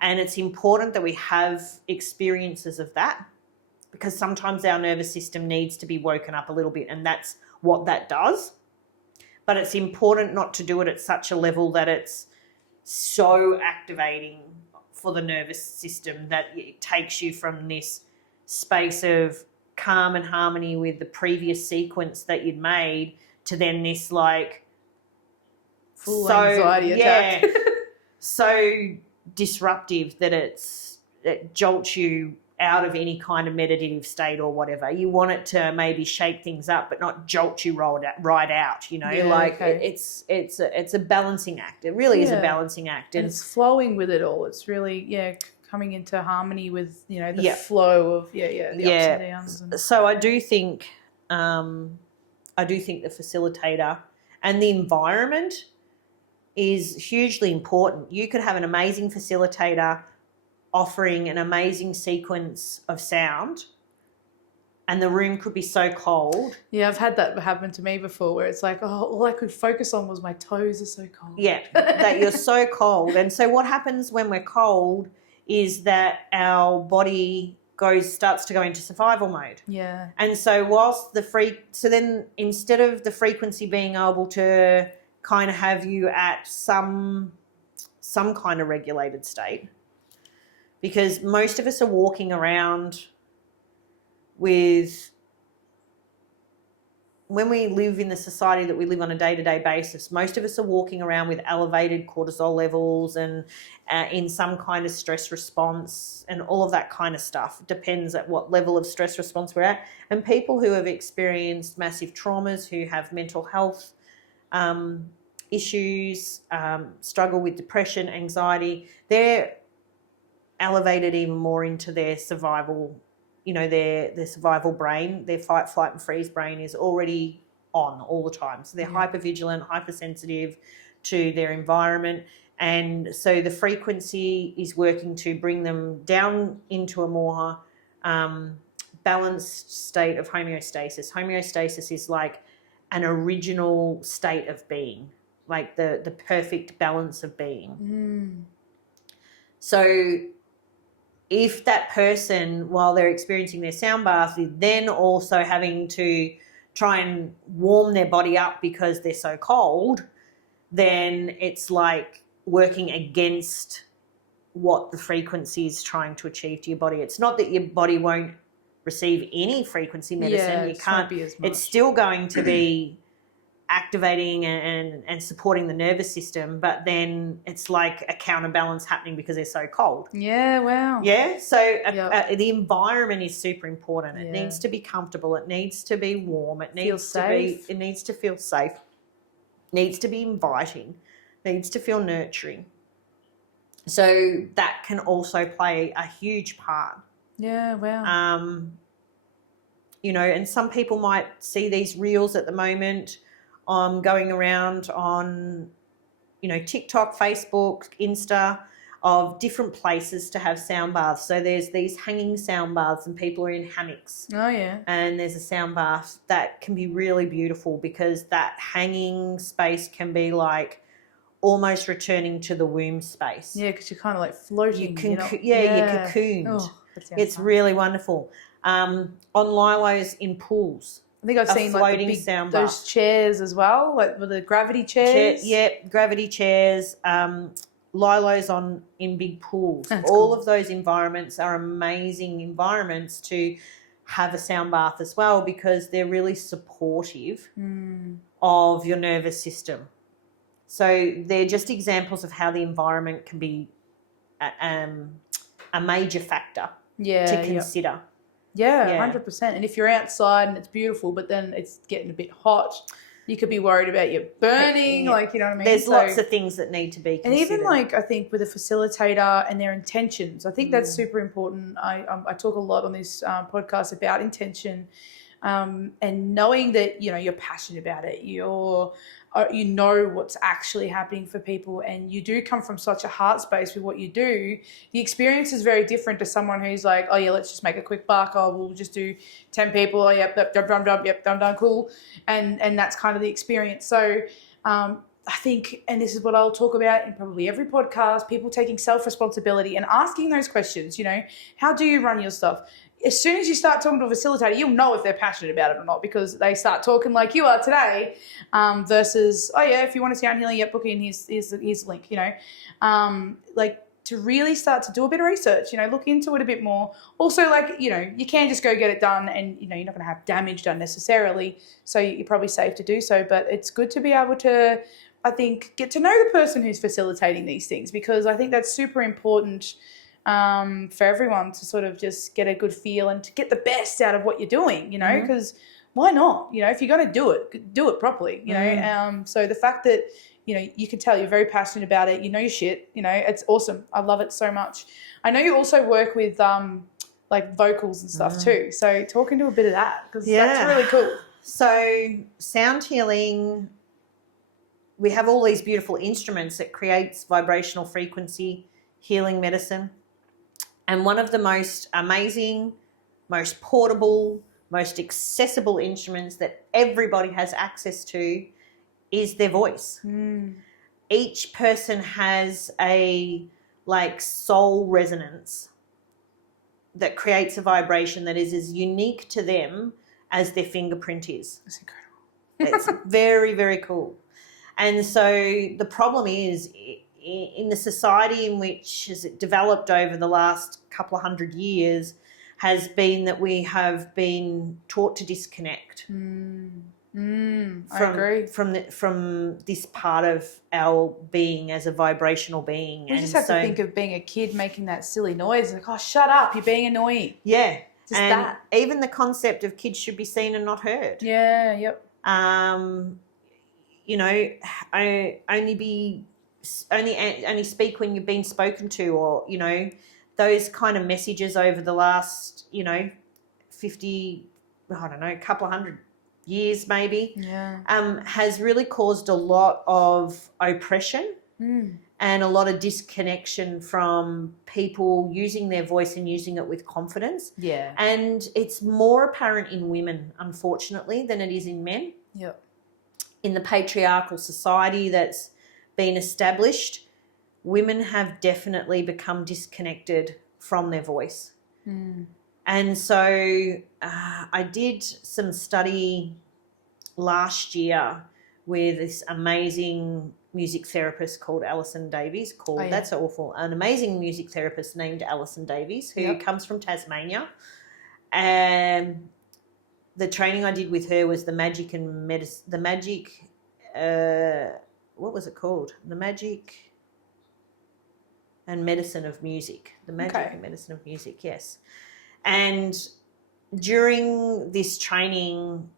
And it's important that we have experiences of that, because sometimes our nervous system needs to be woken up a little bit, and that's what that does. But it's important not to do it at such a level that it's so activating for the nervous system that it takes you from this space of calm and harmony with the previous sequence that you'd made to then this like full anxiety attack. So disruptive that it jolts you out of any kind of meditative state or whatever. You want it to maybe shake things up, but not jolt you right out. It's a balancing act. It really is a balancing act, and it's flowing with it all. It's really coming into harmony with the flow of the ups and downs. So I do think the facilitator and the environment is hugely important. You could have an amazing facilitator offering an amazing sequence of sound and the room could be so cold. Yeah, I've had that happen to me before where it's like, oh, all I could focus on was my toes are so cold. Yeah, that you're so cold. And so what happens when we're cold is that our body starts to go into survival mode. Yeah. And so so then instead of the frequency being able to kind of have you at some kind of regulated state, because most of us are walking around with, when we live in the society that we live on a day-to-day basis, most of us are walking around with elevated cortisol levels and in some kind of stress response and all of that kind of stuff. It depends at what level of stress response we're at. And people who have experienced massive traumas, who have mental health issues, struggle with depression, anxiety, they're elevated even more into their survival, their survival brain. Their fight, flight and freeze brain is already on all the time. So they're hypervigilant, hypersensitive to their environment. And so the frequency is working to bring them down into a more balanced state of homeostasis. Homeostasis is like an original state of being, like the perfect balance of being. So if that person, while they're experiencing their sound bath, is then also having to try and warm their body up because they're so cold, then it's like working against what the frequency is trying to achieve to your body. It's not that your body won't receive any frequency medicine. You can't be as much. It's still going to be activating and supporting the nervous system, but then it's like a counterbalance happening because they're so cold. Yeah, wow. Yeah, so the environment is super important. It needs to be comfortable. It needs to be warm. It needs to feel safe. It needs to be inviting. It needs to feel nurturing. So that can also play a huge part. Yeah, wow. And some people might see these reels at the moment going around on, TikTok, Facebook, Insta, of different places to have sound baths. So there's these hanging sound baths and people are in hammocks. Oh, yeah. And there's a sound bath that can be really beautiful because that hanging space can be like almost returning to the womb space. Yeah, because you're kind of like floating. You're cocooned. Oh, it's really wonderful. On lilos in pools. I think I've seen like the big, those chairs as well, like with the gravity chairs. Gravity chairs. Lilos in big pools. That's All cool. of those environments are amazing environments to have a sound bath as well because they're really supportive of your nervous system. So they're just examples of how the environment can be a major factor to consider. Yeah, 100%. And if you're outside and it's beautiful, but then it's getting a bit hot, you could be worried about you burning, like, you know what I mean? There's lots of things that need to be considered. And even like, I think with a facilitator and their intentions, I think that's super important. I talk a lot on this podcast about intention and knowing that, you're passionate about it. You know what's actually happening for people and you do come from such a heart space with what you do. The experience is very different to someone who's like, oh yeah, let's just make a quick buck. Oh, we'll just do 10 people. Oh, yep, done, cool. And that's kind of the experience. So I think, and this is what I'll talk about in probably every podcast, people taking self-responsibility and asking those questions, how do you run your stuff? As soon as you start talking to a facilitator, you'll know if they're passionate about it or not because they start talking like you are today versus, oh, yeah, if you want to sound healing, book in, here's the link, like to really start to do a bit of research, look into it a bit more. Also, like, you can just go get it done and, you're not going to have damage done necessarily, so you're probably safe to do so. But it's good to be able to, I think, get to know the person who's facilitating these things because I think that's super important for everyone to sort of just get a good feel and to get the best out of what you're doing, because why not? If you're going to do it properly, so the fact that, you can tell you're very passionate about it, your shit, it's awesome. I love it so much. I know you also work with like vocals and stuff too. So talk into a bit of that because that's really cool. So sound healing, we have all these beautiful instruments that creates vibrational frequency, healing medicine. And one of the most amazing, most portable, most accessible instruments that everybody has access to is their voice. Each person has a soul resonance that creates a vibration that is as unique to them as their fingerprint is. That's incredible. It's very, very cool. And so the problem is, in the society in which has developed over the last couple of 100 years has been that we have been taught to disconnect I agree. from this part of our being as a vibrational being. We just have to think of being a kid making that silly noise like, oh, shut up, you're being annoying. Yeah. Just and that. Even the concept of kids should be seen and not heard. Yeah, yep. only speak when you've been spoken to, or those kind of messages over the last 50, I don't know, a couple of hundred years maybe, has really caused a lot of oppression and a lot of disconnection from people using their voice and using it with confidence. Yeah. And it's more apparent in women, unfortunately, than it is in men. Yep. In the patriarchal society that's been established, women have definitely become disconnected from their voice. And so I did some study last year with this amazing music therapist called Alison Davies, That's Awful, an amazing music therapist named Alison Davies, who comes from Tasmania. And the training I did with her was what was it called? The Magic and Medicine of Music. The Magic and Medicine of Music, yes. And during this training,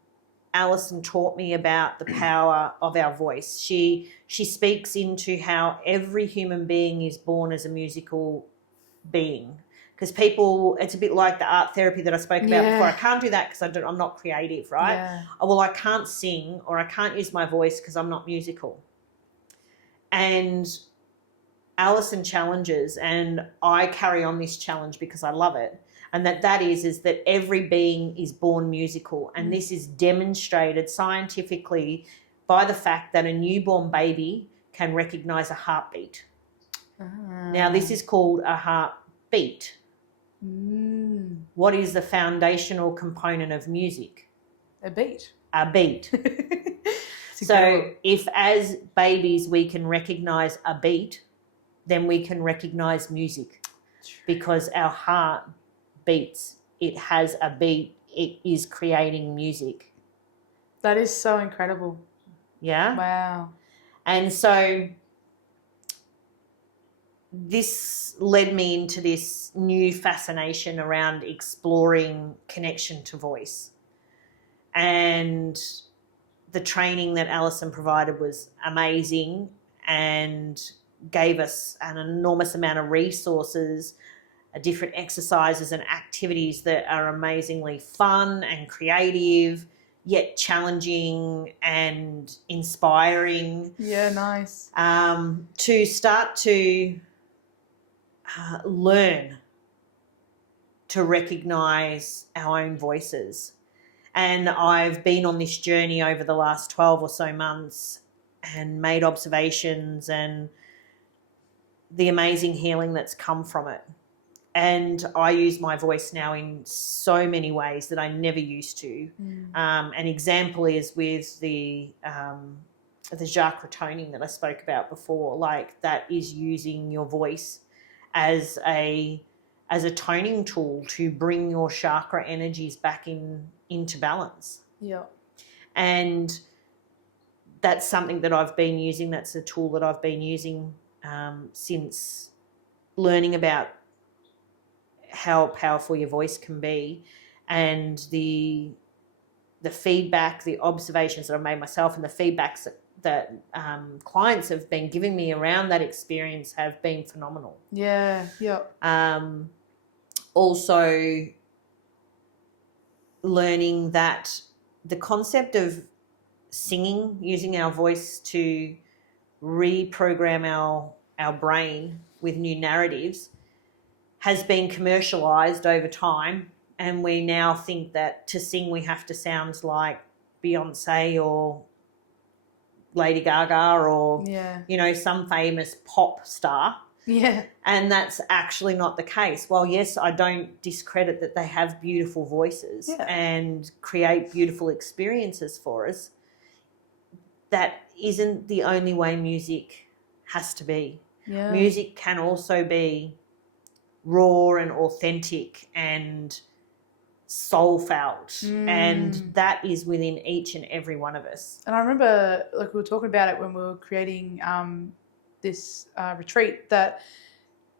Alison taught me about the power of our voice. She speaks into how every human being is born as a musical being. Because people, it's a bit like the art therapy that I spoke about before. I can't do that because I'm not creative, right? Yeah. Oh, well, I can't sing or I can't use my voice because I'm not musical. And Alison challenges, and I carry on this challenge because I love it, and that is that every being is born musical, and this is demonstrated scientifically by the fact that a newborn baby can recognize a heartbeat. Now, this is called a heartbeat. What is the foundational component of music? A beat. A beat. So if as babies we can recognize a beat, then we can recognize music, because our heart beats. It has a beat. It is creating music. That is so incredible. Yeah. Wow. And so this led me into this new fascination around exploring connection to voice. And the training that Alison provided was amazing and gave us an enormous amount of resources, different exercises and activities that are amazingly fun and creative, yet challenging and inspiring. Yeah, nice. To start to learn to recognise our own voices. And I've been on this journey over the last 12 or so months and made observations and the amazing healing that's come from it. And I use my voice now in so many ways that I never used to. An example is with the Jacques Ratoning that I spoke about before. Like, that is using your voice as a toning tool to bring your chakra energies back into balance. Yeah. And that's something that I've been using. That's a tool that I've been using since learning about how powerful your voice can be, and the feedback, the observations that I've made myself, and the feedbacks that clients have been giving me around that experience have been phenomenal. Yeah. Also learning that the concept of singing, using our voice to reprogram our brain with new narratives, has been commercialized over time, and we now think that to sing we have to sound like Beyonce or Lady Gaga or some famous pop star. Yeah. And that's actually not the case. Well, yes, I don't discredit that they have beautiful voices and create beautiful experiences for us. That isn't the only way music has to be. Yeah. Music can also be raw and authentic and soul felt, and that is within each and every one of us. And I remember, like, we were talking about it when we were creating this retreat, that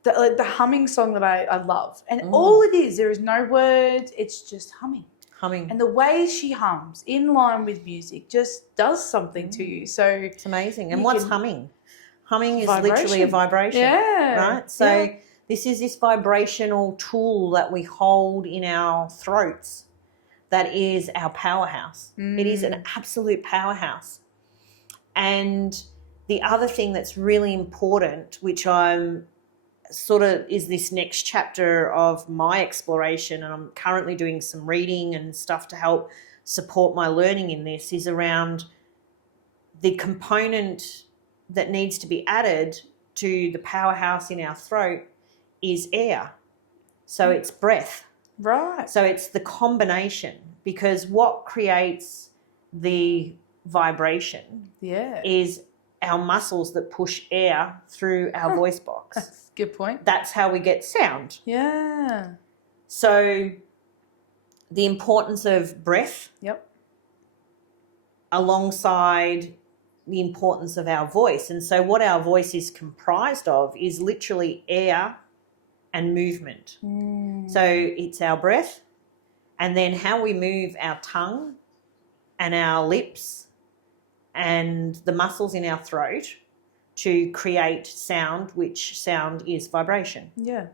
the humming song that I love, and all it is, there is no words, it's just humming. Humming. And the way she hums in line with music just does something to you. So it's amazing. And what's humming? Humming is vibration. literally a vibration. Yeah. Right? So this is this vibrational tool that we hold in our throats that is our powerhouse. It is an absolute powerhouse. And the other thing that's really important, which I'm sort of is this next chapter of my exploration, and I'm currently doing some reading and stuff to help support my learning in this, is around the component that needs to be added to the powerhouse in our throat is air. So it's breath. Right. So it's the combination, because what creates the vibration is our muscles that push air through our voice box. That's a good point. That's how we get sound. Yeah. So the importance of breath alongside the importance of our voice. And so what our voice is comprised of is literally air and movement. So it's our breath, and then how we move our tongue and our lips and the muscles in our throat to create sound, which sound is vibration. Yeah.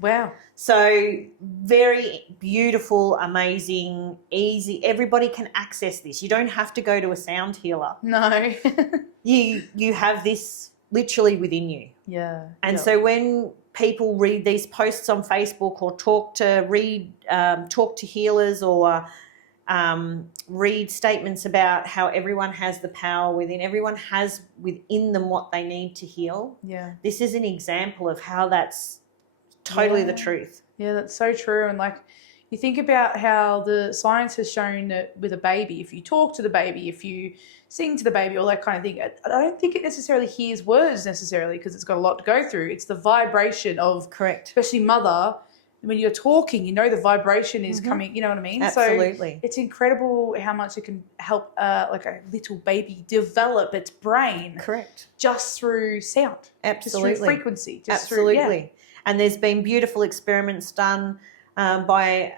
Wow. So very beautiful, amazing, easy. Everybody can access this. You don't have to go to a sound healer. No. You have this literally within you. Yeah. And so when people read these posts on Facebook or talk to healers or read statements about how everyone has the power within, everyone has within them what they need to heal. Yeah. This is an example of how that's totally the truth. Yeah, that's so true. And like, you think about how the science has shown that with a baby, if you talk to the baby, if you sing to the baby, all that kind of thing, I don't think it necessarily hears words necessarily, because it's got a lot to go through. It's the vibration of, especially mother, when you're talking, you know the vibration is coming, you know what I mean? Absolutely. So it's incredible how much it can help like a little baby develop its brain. Just through sound. Absolutely. Just through frequency. Absolutely. And there's been beautiful experiments done by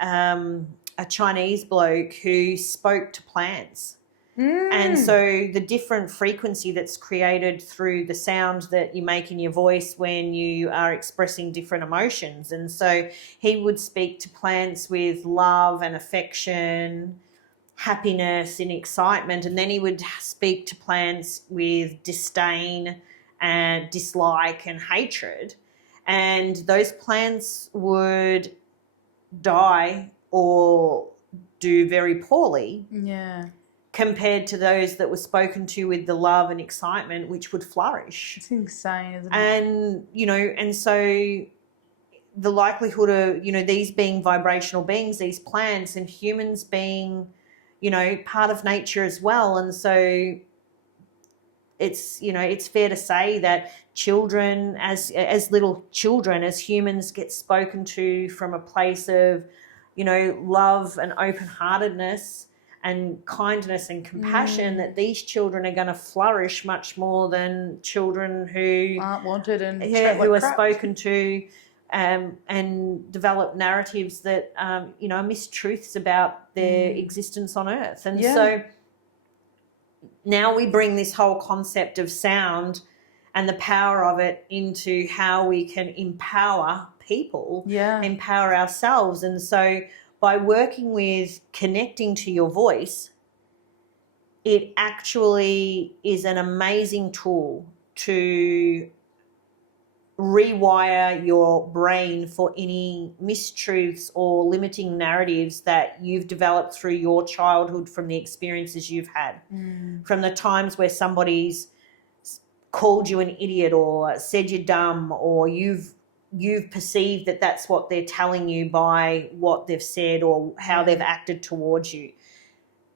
a Chinese bloke who spoke to plants. And so the different frequency that's created through the sound that you make in your voice when you are expressing different emotions. And so he would speak to plants with love and affection, happiness and excitement. And then he would speak to plants with disdain and dislike and hatred. And those plants would die or do very poorly. Compared to those that were spoken to with the love and excitement, which would flourish. It's insane, isn't it? And, you know, and so the likelihood of, you know, these being vibrational beings, these plants, and humans being, you know, part of nature as well. And so it's, you know, it's fair to say that children, as little children, as humans, get spoken to from a place of, you know, love and open-heartedness and kindness and compassion, that these children are going to flourish much more than children who aren't wanted and who are spoken to and develop narratives that you know, mistruths about their existence on earth. And so now we bring this whole concept of sound and the power of it into how we can empower people, empower ourselves. And so by working with connecting to your voice, it actually is an amazing tool to rewire your brain for any mistruths or limiting narratives that you've developed through your childhood from the experiences you've had, from the times where somebody's called you an idiot or said you're dumb, or you've perceived that that's what they're telling you by what they've said or how they've acted towards you.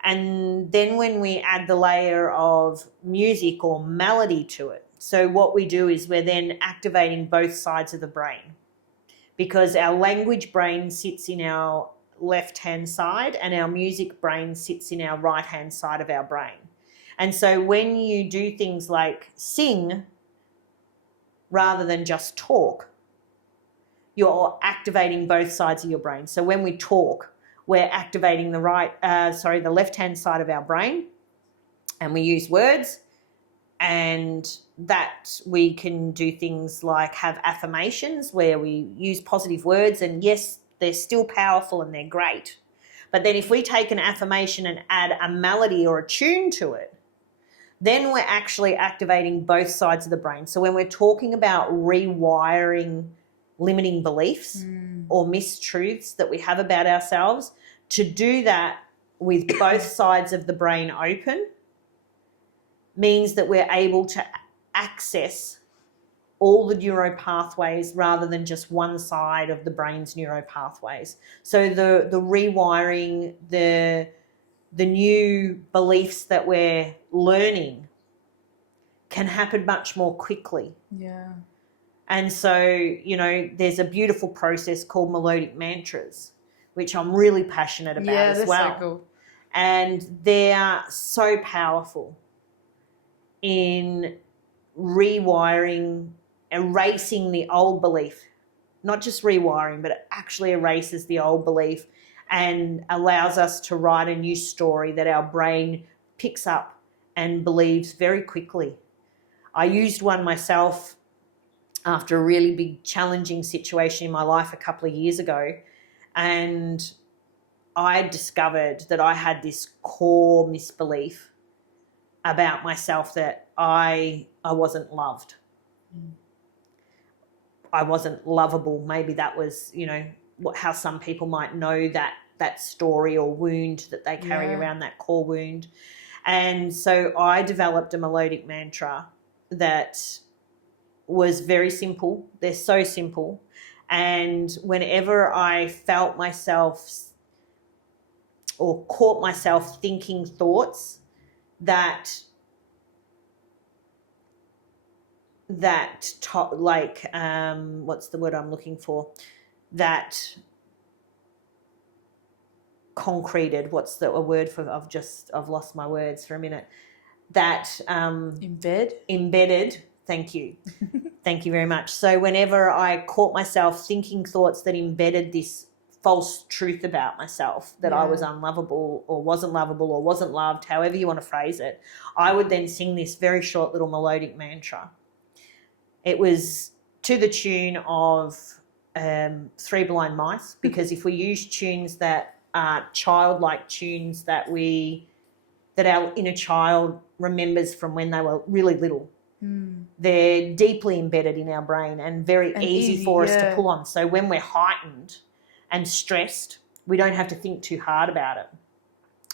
And then when we add the layer of music or melody to it, so what we do is we're then activating both sides of the brain, because our language brain sits in our left-hand side and our music brain sits in our right-hand side of our brain. And so when you do things like sing rather than just talk, you're activating both sides of your brain. So when we talk, we're activating the left-hand side of our brain, and we use words, and that we can do things like have affirmations where we use positive words, and yes, they're still powerful and they're great. But then if we take an affirmation and add a melody or a tune to it, then we're actually activating both sides of the brain. So when we're talking about rewiring limiting beliefs or mistruths that we have about ourselves, to do that with both sides of the brain open means that we're able to access all the neuropathways rather than just one side of the brain's neuropathways. So the rewiring, the new beliefs that we're learning can happen much more quickly. Yeah. And so, you know, there's a beautiful process called melodic mantras, which I'm really passionate about as well. So cool. And they're so powerful in rewiring, erasing the old belief. Not just rewiring, but it actually erases the old belief and allows us to write a new story that our brain picks up and believes very quickly. I used one myself after a really big challenging situation in my life a couple of years ago, and I discovered that I had this core misbelief about myself that I wasn't loved. I wasn't lovable. Maybe that was, you know, how some people might know that story or wound that they carry around, that core wound. And so I developed a melodic mantra that was very simple. They're so simple. And whenever I felt myself or caught myself thinking thoughts what's the word I'm looking for? That concreted, what's the word for, I've lost my words for a minute. That embedded, thank you. Thank you very much. So whenever I caught myself thinking thoughts that embedded this false truth about myself, that I was unlovable or wasn't loved, however you want to phrase it, I would then sing this very short little melodic mantra. It was to the tune of Three Blind Mice, because if we use tunes that are childlike tunes that our inner child remembers from when they were really little, they're deeply embedded in our brain and very easy for us to pull on. So when we're heightened and stressed, we don't have to think too hard about it.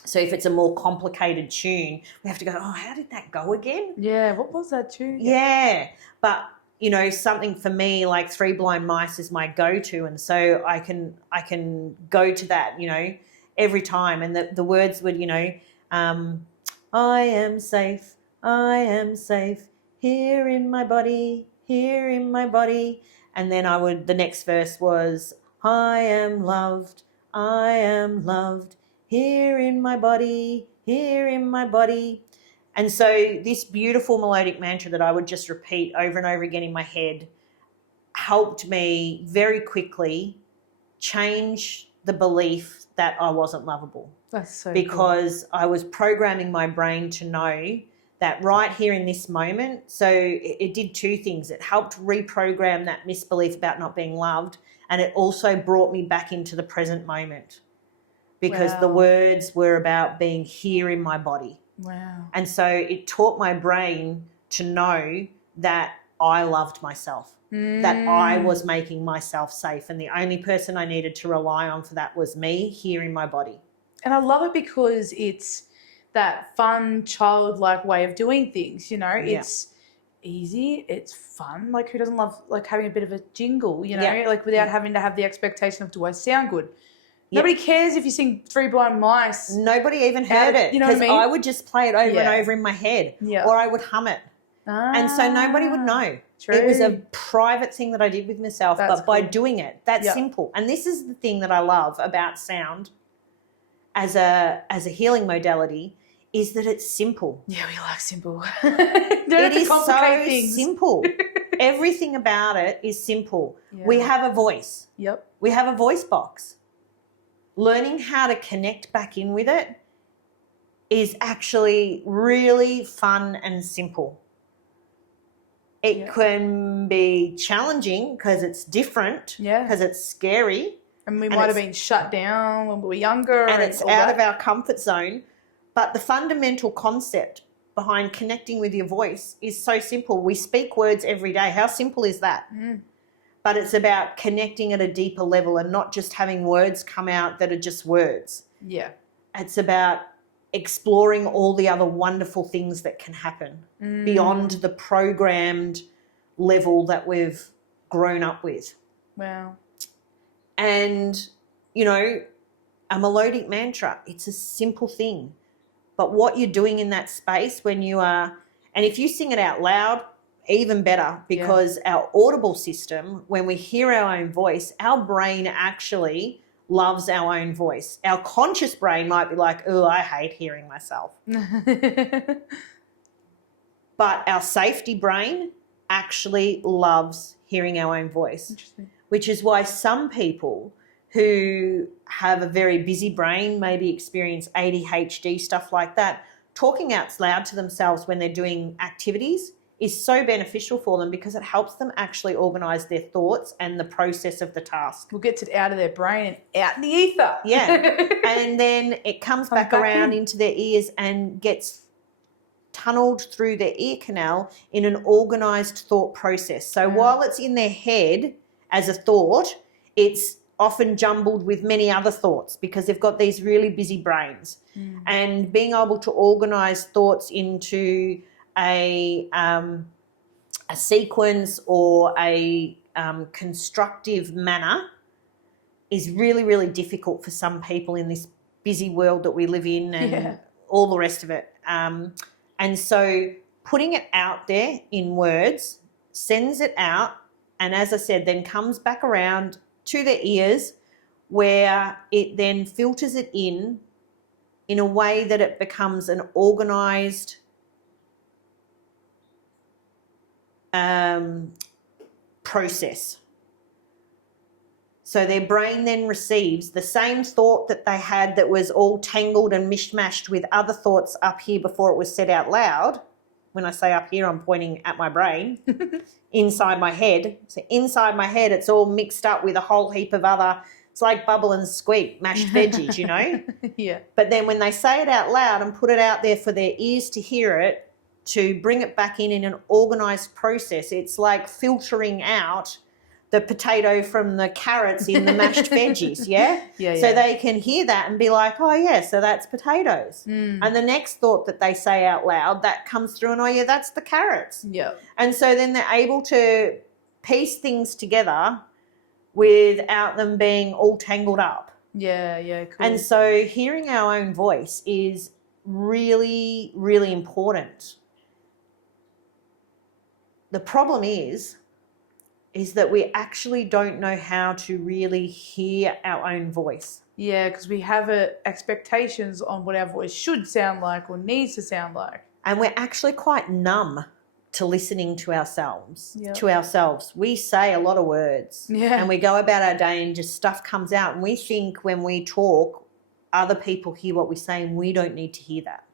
So if it's a more complicated tune, we have to go, oh, how did that go again? Yeah, what was that tune? Yeah, but, you know, something for me like Three Blind Mice is my go-to, and so I can go to that, you know, every time. And the words would, you know, I am safe, here in my body, and then the next verse was, I am loved, here in my body. And so this beautiful melodic mantra that I would just repeat over and over again in my head helped me very quickly change the belief that I wasn't lovable. That's so because I was programming my brain to know that right here in this moment. So it did two things. It helped reprogram that misbelief about not being loved, and it also brought me back into the present moment, because the words were about being here in my body. Wow. And so it taught my brain to know that I loved myself, that I was making myself safe, and the only person I needed to rely on for that was me here in my body. And I love it because it's that fun, childlike way of doing things, you know. It's easy, it's fun. Like, who doesn't love like having a bit of a jingle, you know, like without having to have the expectation of, do I sound good? Nobody cares if you sing Three Blind Mice. Nobody even heard it. You know what I mean? I would just play it over and over in my head, or I would hum it. And so nobody would know. True. It was a private thing that I did with myself, but by doing it, that's simple. And this is the thing that I love about sound as a healing modality, is that it's simple. Yeah, we like simple. It is so simple. Everything about it is simple. Yeah. We have a voice. Yep. We have a voice box. learning how to connect back in with it is actually really fun and simple. It can be challenging because it's different, because it's scary. And we might have been shut down when we were younger. And it's out of our comfort zone. But the fundamental concept behind connecting with your voice is so simple. We speak words every day. How simple is that? But it's about connecting at a deeper level and not just having words come out that are just words. Yeah. It's about exploring all the other wonderful things that can happen beyond the programmed level that we've grown up with. Wow. And, you know, a melodic mantra, it's a simple thing. But what you're doing in that space when you are, and if you sing it out loud, even better, because our audible system, when we hear our own voice, our brain actually loves our own voice. Our conscious brain might be like, oh, I hate hearing myself. But our safety brain actually loves hearing our own voice. Interesting. Which is why some people who have a very busy brain, maybe experience ADHD, stuff like that, talking out loud to themselves when they're doing activities is so beneficial for them because it helps them actually organise their thoughts and the process of the task. We'll get it out of their brain and out in the ether. Yeah. And then it comes back around into their ears and gets tunneled through their ear canal in an organised thought process. So while it's in their head as a thought, it's often jumbled with many other thoughts because they've got these really busy brains. And being able to organise thoughts into a sequence or a constructive manner is really, really difficult for some people in this busy world that we live in and all the rest of it. And so putting it out there in words sends it out, and as I said, then comes back around to their ears where it then filters it in a way that it becomes an organised process. So their brain then receives the same thought that they had that was all tangled and mishmashed with other thoughts up here before it was said out loud. When I say up here, I'm pointing at my brain, inside my head. So inside my head, it's all mixed up with a whole heap of other, it's like bubble and squeak, mashed veggies, you know? Yeah. But then when they say it out loud and put it out there for their ears to hear it, to bring it back in an organised process, it's like filtering out the potato from the carrots in the mashed veggies, yeah? So they can hear that and be like, oh, yeah, so that's potatoes. And the next thought that they say out loud, that comes through and, oh, yeah, that's the carrots. Yeah. And so then they're able to piece things together without them being all tangled up. Yeah, cool. And so hearing our own voice is really, really important. The problem is that we actually don't know how to really hear our own voice. Yeah, because we have expectations on what our voice should sound like or needs to sound like. And we're actually quite numb to listening to ourselves. We say a lot of words. Yeah. And we go about our day and just stuff comes out. And we think when we talk, other people hear what we say and we don't need to hear that.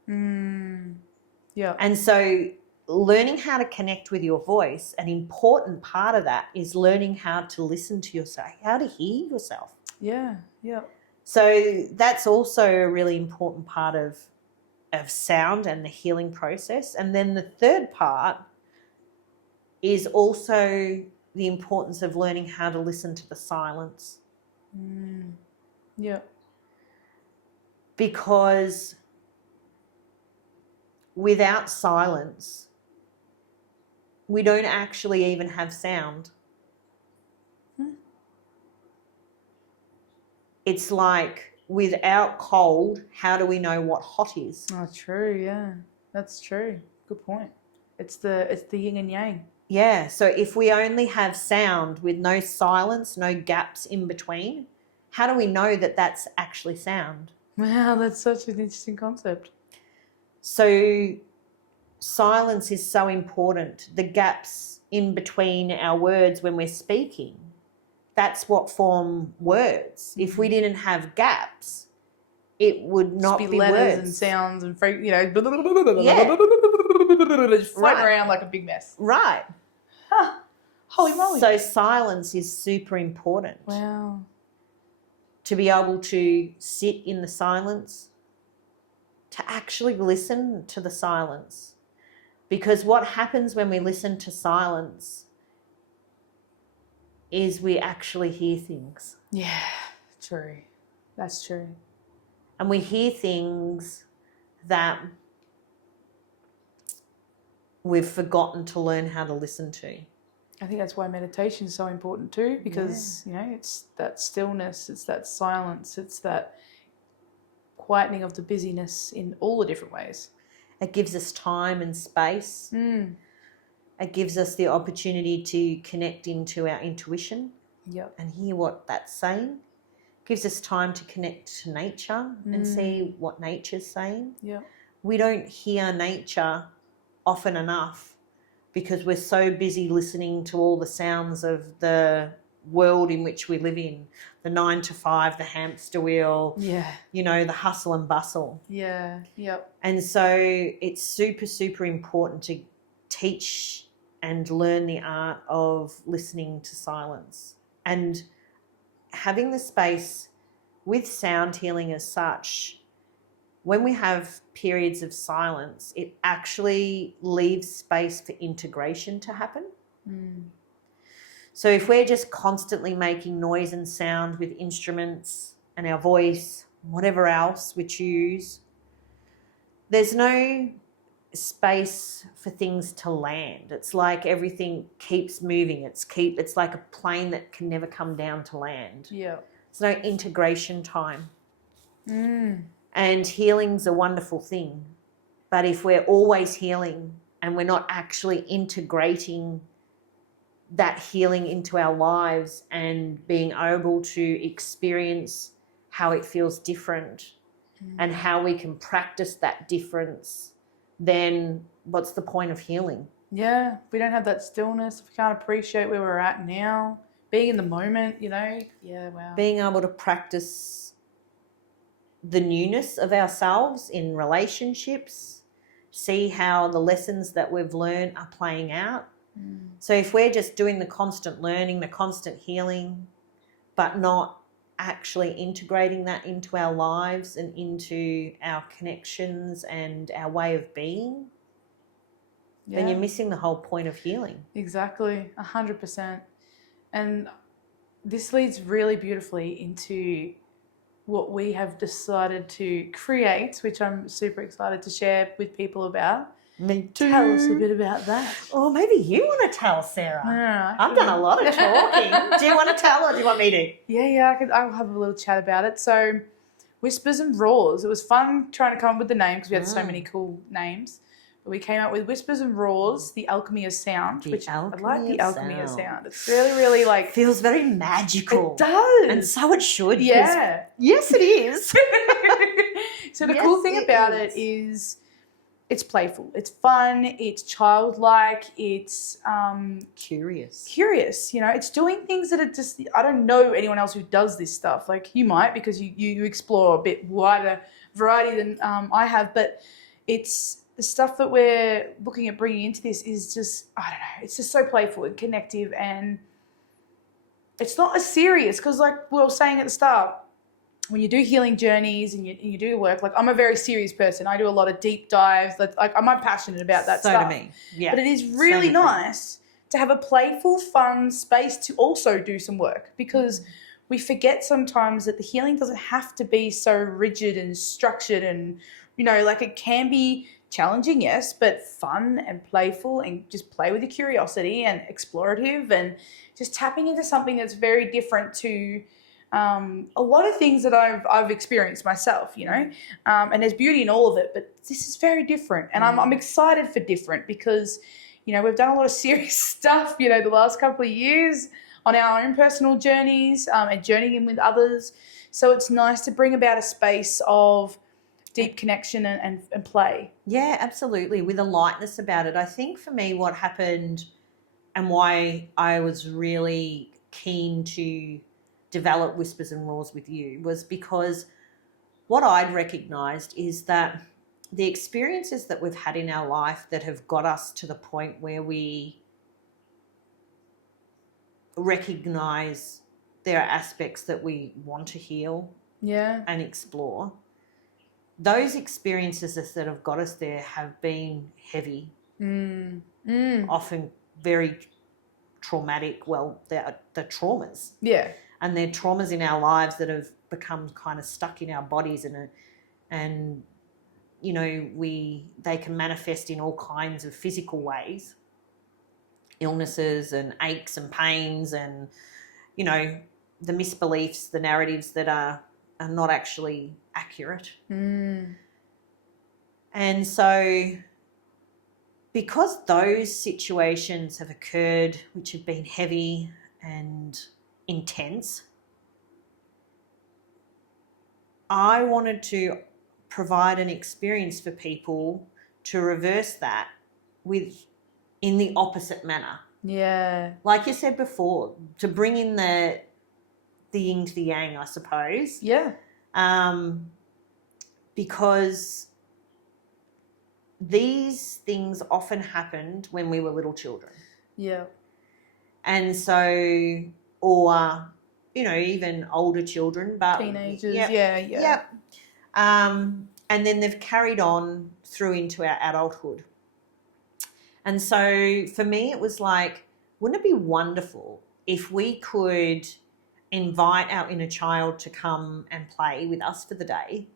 Yeah. And so learning how to connect with your voice, an important part of that is learning how to listen to yourself, how to hear yourself. Yeah. So that's also a really important part of sound and the healing process. And then the third part is also the importance of learning how to listen to the silence. Yeah. Because without silence, we don't actually even have sound. It's like without cold, how do we know what hot is? Oh, true. Yeah, that's true. Good point. It's the yin and yang. Yeah. So if we only have sound with no silence, no gaps in between, how do we know that that's actually sound? Wow, that's such an interesting concept. So silence is so important. The gaps in between our words when we're speaking that's what form words. If we didn't have gaps, it would not Just be letters words. and sounds and just floating Right. around like a big mess. Right. Huh. Holy moly. So silence is super important. Wow. To be able to sit in the silence, to actually listen to the silence. Because what happens when we listen to silence is we actually hear things. Yeah, true. That's true. And we hear things that we've forgotten to learn how to listen to. I think that's why meditation is so important too, because, you know, it's that stillness, it's that silence, it's that quietening of the busyness in all the different ways. It gives us time and space. It gives us the opportunity to connect into our intuition and hear what that's saying. It gives us time to connect to nature and see what nature's saying. We don't hear nature often enough because we're so busy listening to all the sounds of the world in which we live in, the 9 to 5, the hamster wheel, you know, the hustle and bustle. And so it's super, super important to teach and learn the art of listening to silence and having the space with sound healing as such. When we have periods of silence, it actually leaves space for integration to happen. So if we're just constantly making noise and sound with instruments and our voice, whatever else we choose, there's no space for things to land. It's like everything keeps moving. It's like a plane that can never come down to land. There's no integration time. And healing's a wonderful thing. But if we're always healing and we're not actually integrating that healing into our lives and being able to experience how it feels different and how we can practice that difference, then what's the point of healing? If we don't have that stillness, if we can't appreciate where we're at now, being in the moment, you know, Being able to practice the newness of ourselves in relationships, see how the lessons that we've learned are playing out. So if we're just doing the constant learning, the constant healing, but not actually integrating that into our lives and into our connections and our way of being, then you're missing the whole point of healing. Exactly, 100%. And this leads really beautifully into what we have decided to create, which I'm super excited to share with people about. Me too. Tell us a bit about that. Or maybe you want to tell, Sarah. No, I've done a lot of talking. Do you want to tell or do you want me to? I'll have a little chat about it. So, Whispers and Roars. It was fun trying to come up with the name because we had so many cool names. But we came up with Whispers and Roars, the alchemy of sound. I like the alchemy of sound. It's really, really like... Feels very magical. It does. And so it should. Yeah. Yes, it is. So the cool thing about it is it's playful. It's fun. It's childlike. It's curious. You know, it's doing things that are just... I don't know anyone else who does this stuff. Like you might because you explore a bit wider variety than I have. But it's... The stuff that we're looking at bringing into this is just, I don't know, it's just so playful and connective, and it's not as serious because like we were saying at the start, when you do healing journeys and you do the work, like I'm a very serious person. I do a lot of deep dives. Like I'm passionate about that stuff. So do me. Yeah. But it is really nice to have a playful, fun space to also do some work because we forget sometimes that the healing doesn't have to be so rigid and structured and, you know, like it can be challenging, yes, but fun and playful and just play with your curiosity and explorative and just tapping into something that's very different to a lot of things that I've experienced myself, you know, and there's beauty in all of it, but this is very different and I'm excited for different because, you know, we've done a lot of serious stuff, you know, the last couple of years on our own personal journeys and journeying with others. So it's nice to bring about a space of deep connection and play. Yeah, absolutely. With a lightness about it. I think for me what happened and why I was really keen to develop Whispers and Roars with you was because what I'd recognised is that the experiences that we've had in our life that have got us to the point where we recognise there are aspects that we want to heal and explore, those experiences that have got us there have been heavy, often very traumatic. Well, they're traumas. Yeah. And they're traumas in our lives that have become kind of stuck in our bodies and you know, they can manifest in all kinds of physical ways, illnesses and aches and pains and, you know, the misbeliefs, the narratives that are not actually accurate. And so because those situations have occurred, which have been heavy and intense, I wanted to provide an experience for people to reverse that in the opposite manner. Yeah. Like you said before, to bring in the yin to the yang, I suppose. Yeah. Because these things often happened when we were little children. Yeah. And so, or, you know, even older children, but teenagers. Yeah. And then they've carried on through into our adulthood. And so for me, it was like, wouldn't it be wonderful if we could invite our inner child to come and play with us for the day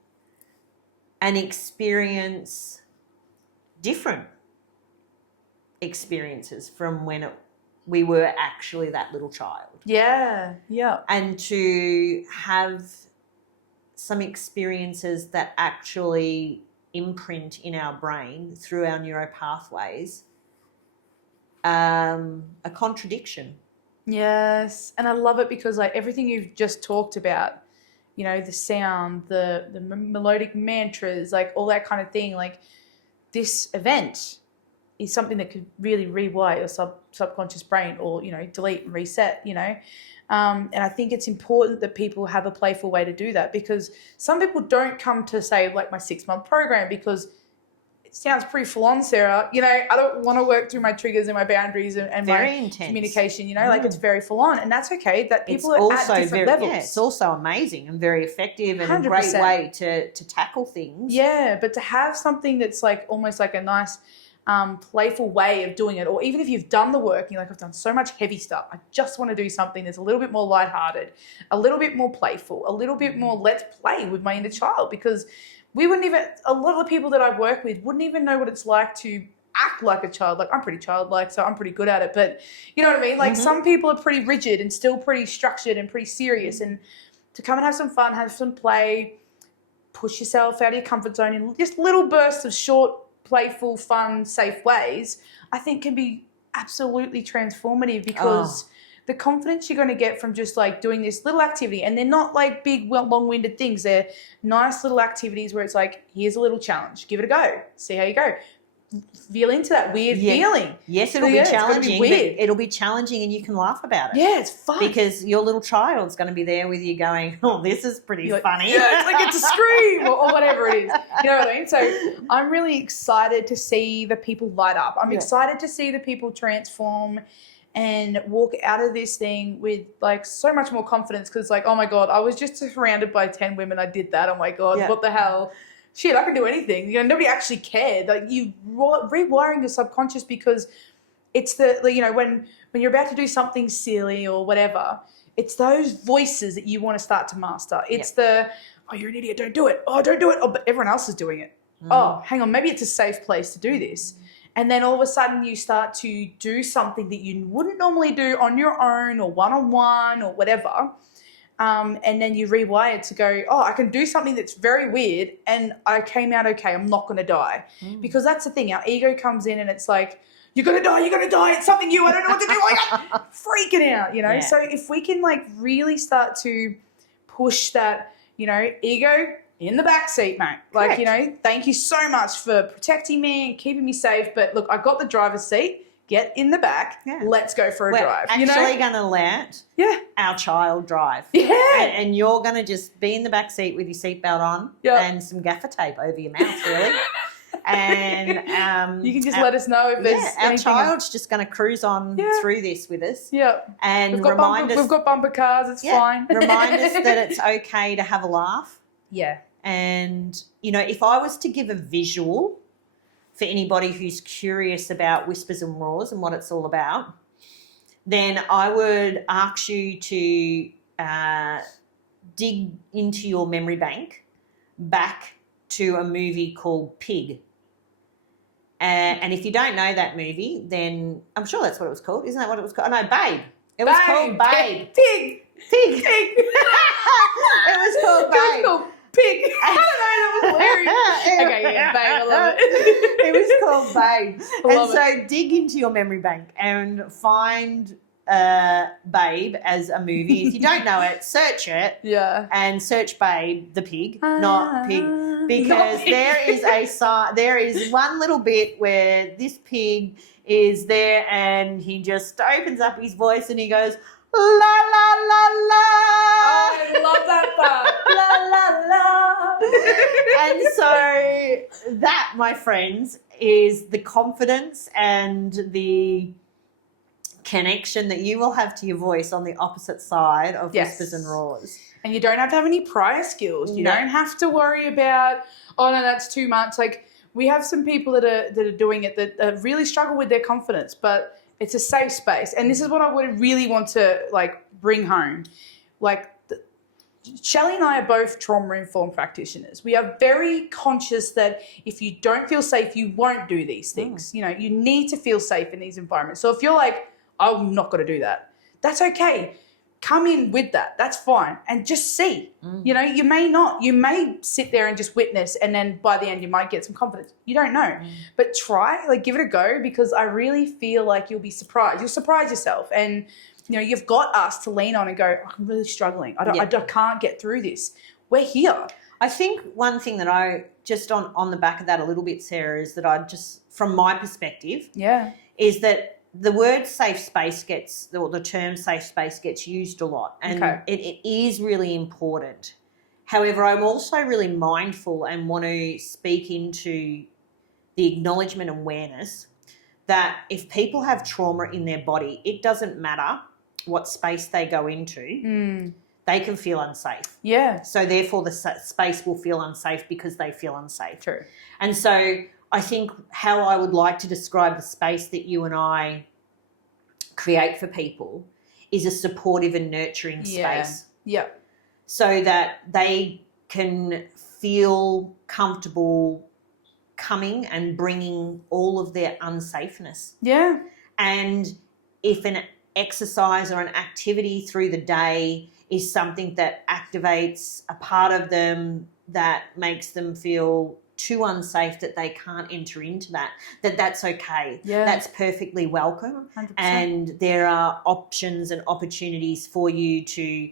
and experience different experiences from when we were actually that little child. Yeah. Yeah. And to have some experiences that actually imprint in our brain through our neuro pathways a contradiction. Yes. And I love it because like everything you've just talked about, you know, the sound, the melodic mantras, like all that kind of thing, like this event is something that could really rewire your subconscious brain or, you know, delete and reset, you know. And I think it's important that people have a playful way to do that because some people don't come to, say, like my 6-month program because it sounds pretty full on, Sarah. You know, I don't want to work through my triggers and my boundaries and very my intense communication, you know, like it's very full on. And that's okay. That people are at different levels. Yeah, it's also amazing and very effective and 100%. A great way to tackle things. Yeah, but to have something that's like almost like a nice playful way of doing it, or even if you've done the work and you're like, I've done so much heavy stuff, I just want to do something that's a little bit more lighthearted, a little bit more playful, a little bit more let's play with my inner child, because we wouldn't even, a lot of the people that I've worked with wouldn't even know what it's like to act like a child. Like I'm pretty childlike, so I'm pretty good at it, but you know what I mean? Like some people are pretty rigid and still pretty structured and pretty serious, and to come and have some fun, have some play, push yourself out of your comfort zone in just little bursts of short, playful, fun, safe ways, I think can be absolutely transformative because the confidence you're going to get from just like doing this little activity, and they're not like big, long-winded things. They're nice little activities where it's like, here's a little challenge, give it a go, see how you go. Feel into that weird feeling. Yes, it'll be challenging. It'll be challenging and you can laugh about it. Yeah, it's fun. Because your little child's going to be there with you going, oh, this is pretty funny. Yeah, it's like it's a scream or whatever it is. You know what I mean? So I'm really excited to see the people light up. I'm excited to see the people transform and walk out of this thing with like so much more confidence because like, oh my God, I was just surrounded by 10 women. I did that. Oh my God, what the hell? Shit, I can do anything. You know, nobody actually cared. Like you rewiring your subconscious because it's you know, when you're about to do something silly or whatever, it's those voices that you want to start to master. It's oh, you're an idiot, don't do it. Oh, don't do it. Oh, but everyone else is doing it. Oh, hang on, maybe it's a safe place to do this. And then all of a sudden you start to do something that you wouldn't normally do on your own or one-on-one or whatever. And then you rewire to go, oh, I can do something that's very weird and I came out okay. I'm not going to die. Because that's the thing. Our ego comes in and it's like, you're going to die. It's something new. I don't know what to do. I'm freaking out, you know? Yeah. So if we can like really start to push that, you know, ego in the backseat, mate. Like, you know, thank you so much for protecting me and keeping me safe. But look, I got the driver's seat. get in the back, let's go for a drive. We're actually going to let our child drive. Yeah. And you're going to just be in the back seat with your seatbelt on and some gaffer tape over your mouth, really. And you can just let us know if there's our child's just going to cruise on through this with us. Yeah. And we've got bumper cars, it's fine. Remind us that it's okay to have a laugh. Yeah. And, you know, if I was to give a visual for anybody who's curious about whispers and roars and what it's all about, then I would ask you to dig into your memory bank back to a movie called Pig. And if you don't know that movie, then I'm sure that's what it was called. Isn't that what it was called? Oh, no, Babe. It was called Babe. Pig. It was called Babe. It was called Pig. I don't know, that was hilarious. Okay, yeah, Babe, I love it. It was called Babe. Love so dig into your memory bank and find Babe as a movie. If you don't know it, search it. Yeah. And search Babe, the pig, not Pig. Because there is one little bit where this pig is there and he just opens up his voice and he goes, la la la la. Oh, I love that part. La la la. And so that, my friends, is the confidence and the connection that you will have to your voice on the opposite side of whispers and roars. And you don't have to have any prior skills. You don't have to worry about, oh no, that's too much. Like, we have some people that are doing it that really struggle with their confidence, but it's a safe space. And this is what I would really want to like bring home. Like, Shelley and I are both trauma-informed practitioners. We are very conscious that if you don't feel safe, you won't do these things. You know, you need to feel safe in these environments. So if you're like, I'm not going to do that, that's okay. Come in with that. That's fine. And just see. You know, you may not. You may sit there and just witness, and then by the end you might get some confidence. You don't know. But try, like, give it a go, because I really feel like you'll be surprised. You'll surprise yourself. And, you know, you've got us to lean on and go, I'm really struggling. I can't get through this. We're here. I think one thing that I, just on the back of that a little bit, Sarah, is that I just, from my perspective, is that the word safe space or the term safe space gets used a lot, and it is really important. However, I'm also really mindful and want to speak into the acknowledgement and awareness that if people have trauma in their body, it doesn't matter what space they go into, they can feel unsafe. Yeah. So therefore the space will feel unsafe because they feel unsafe. True. And so I think how I would like to describe the space that you and I create for people is a supportive and nurturing space. Yeah. So that they can feel comfortable coming and bringing all of their unsafeness. Yeah. And if an exercise or an activity through the day is something that activates a part of them that makes them feel too unsafe that they can't enter into that's okay. Yeah. That's perfectly welcome. 100%. And there are options and opportunities for you to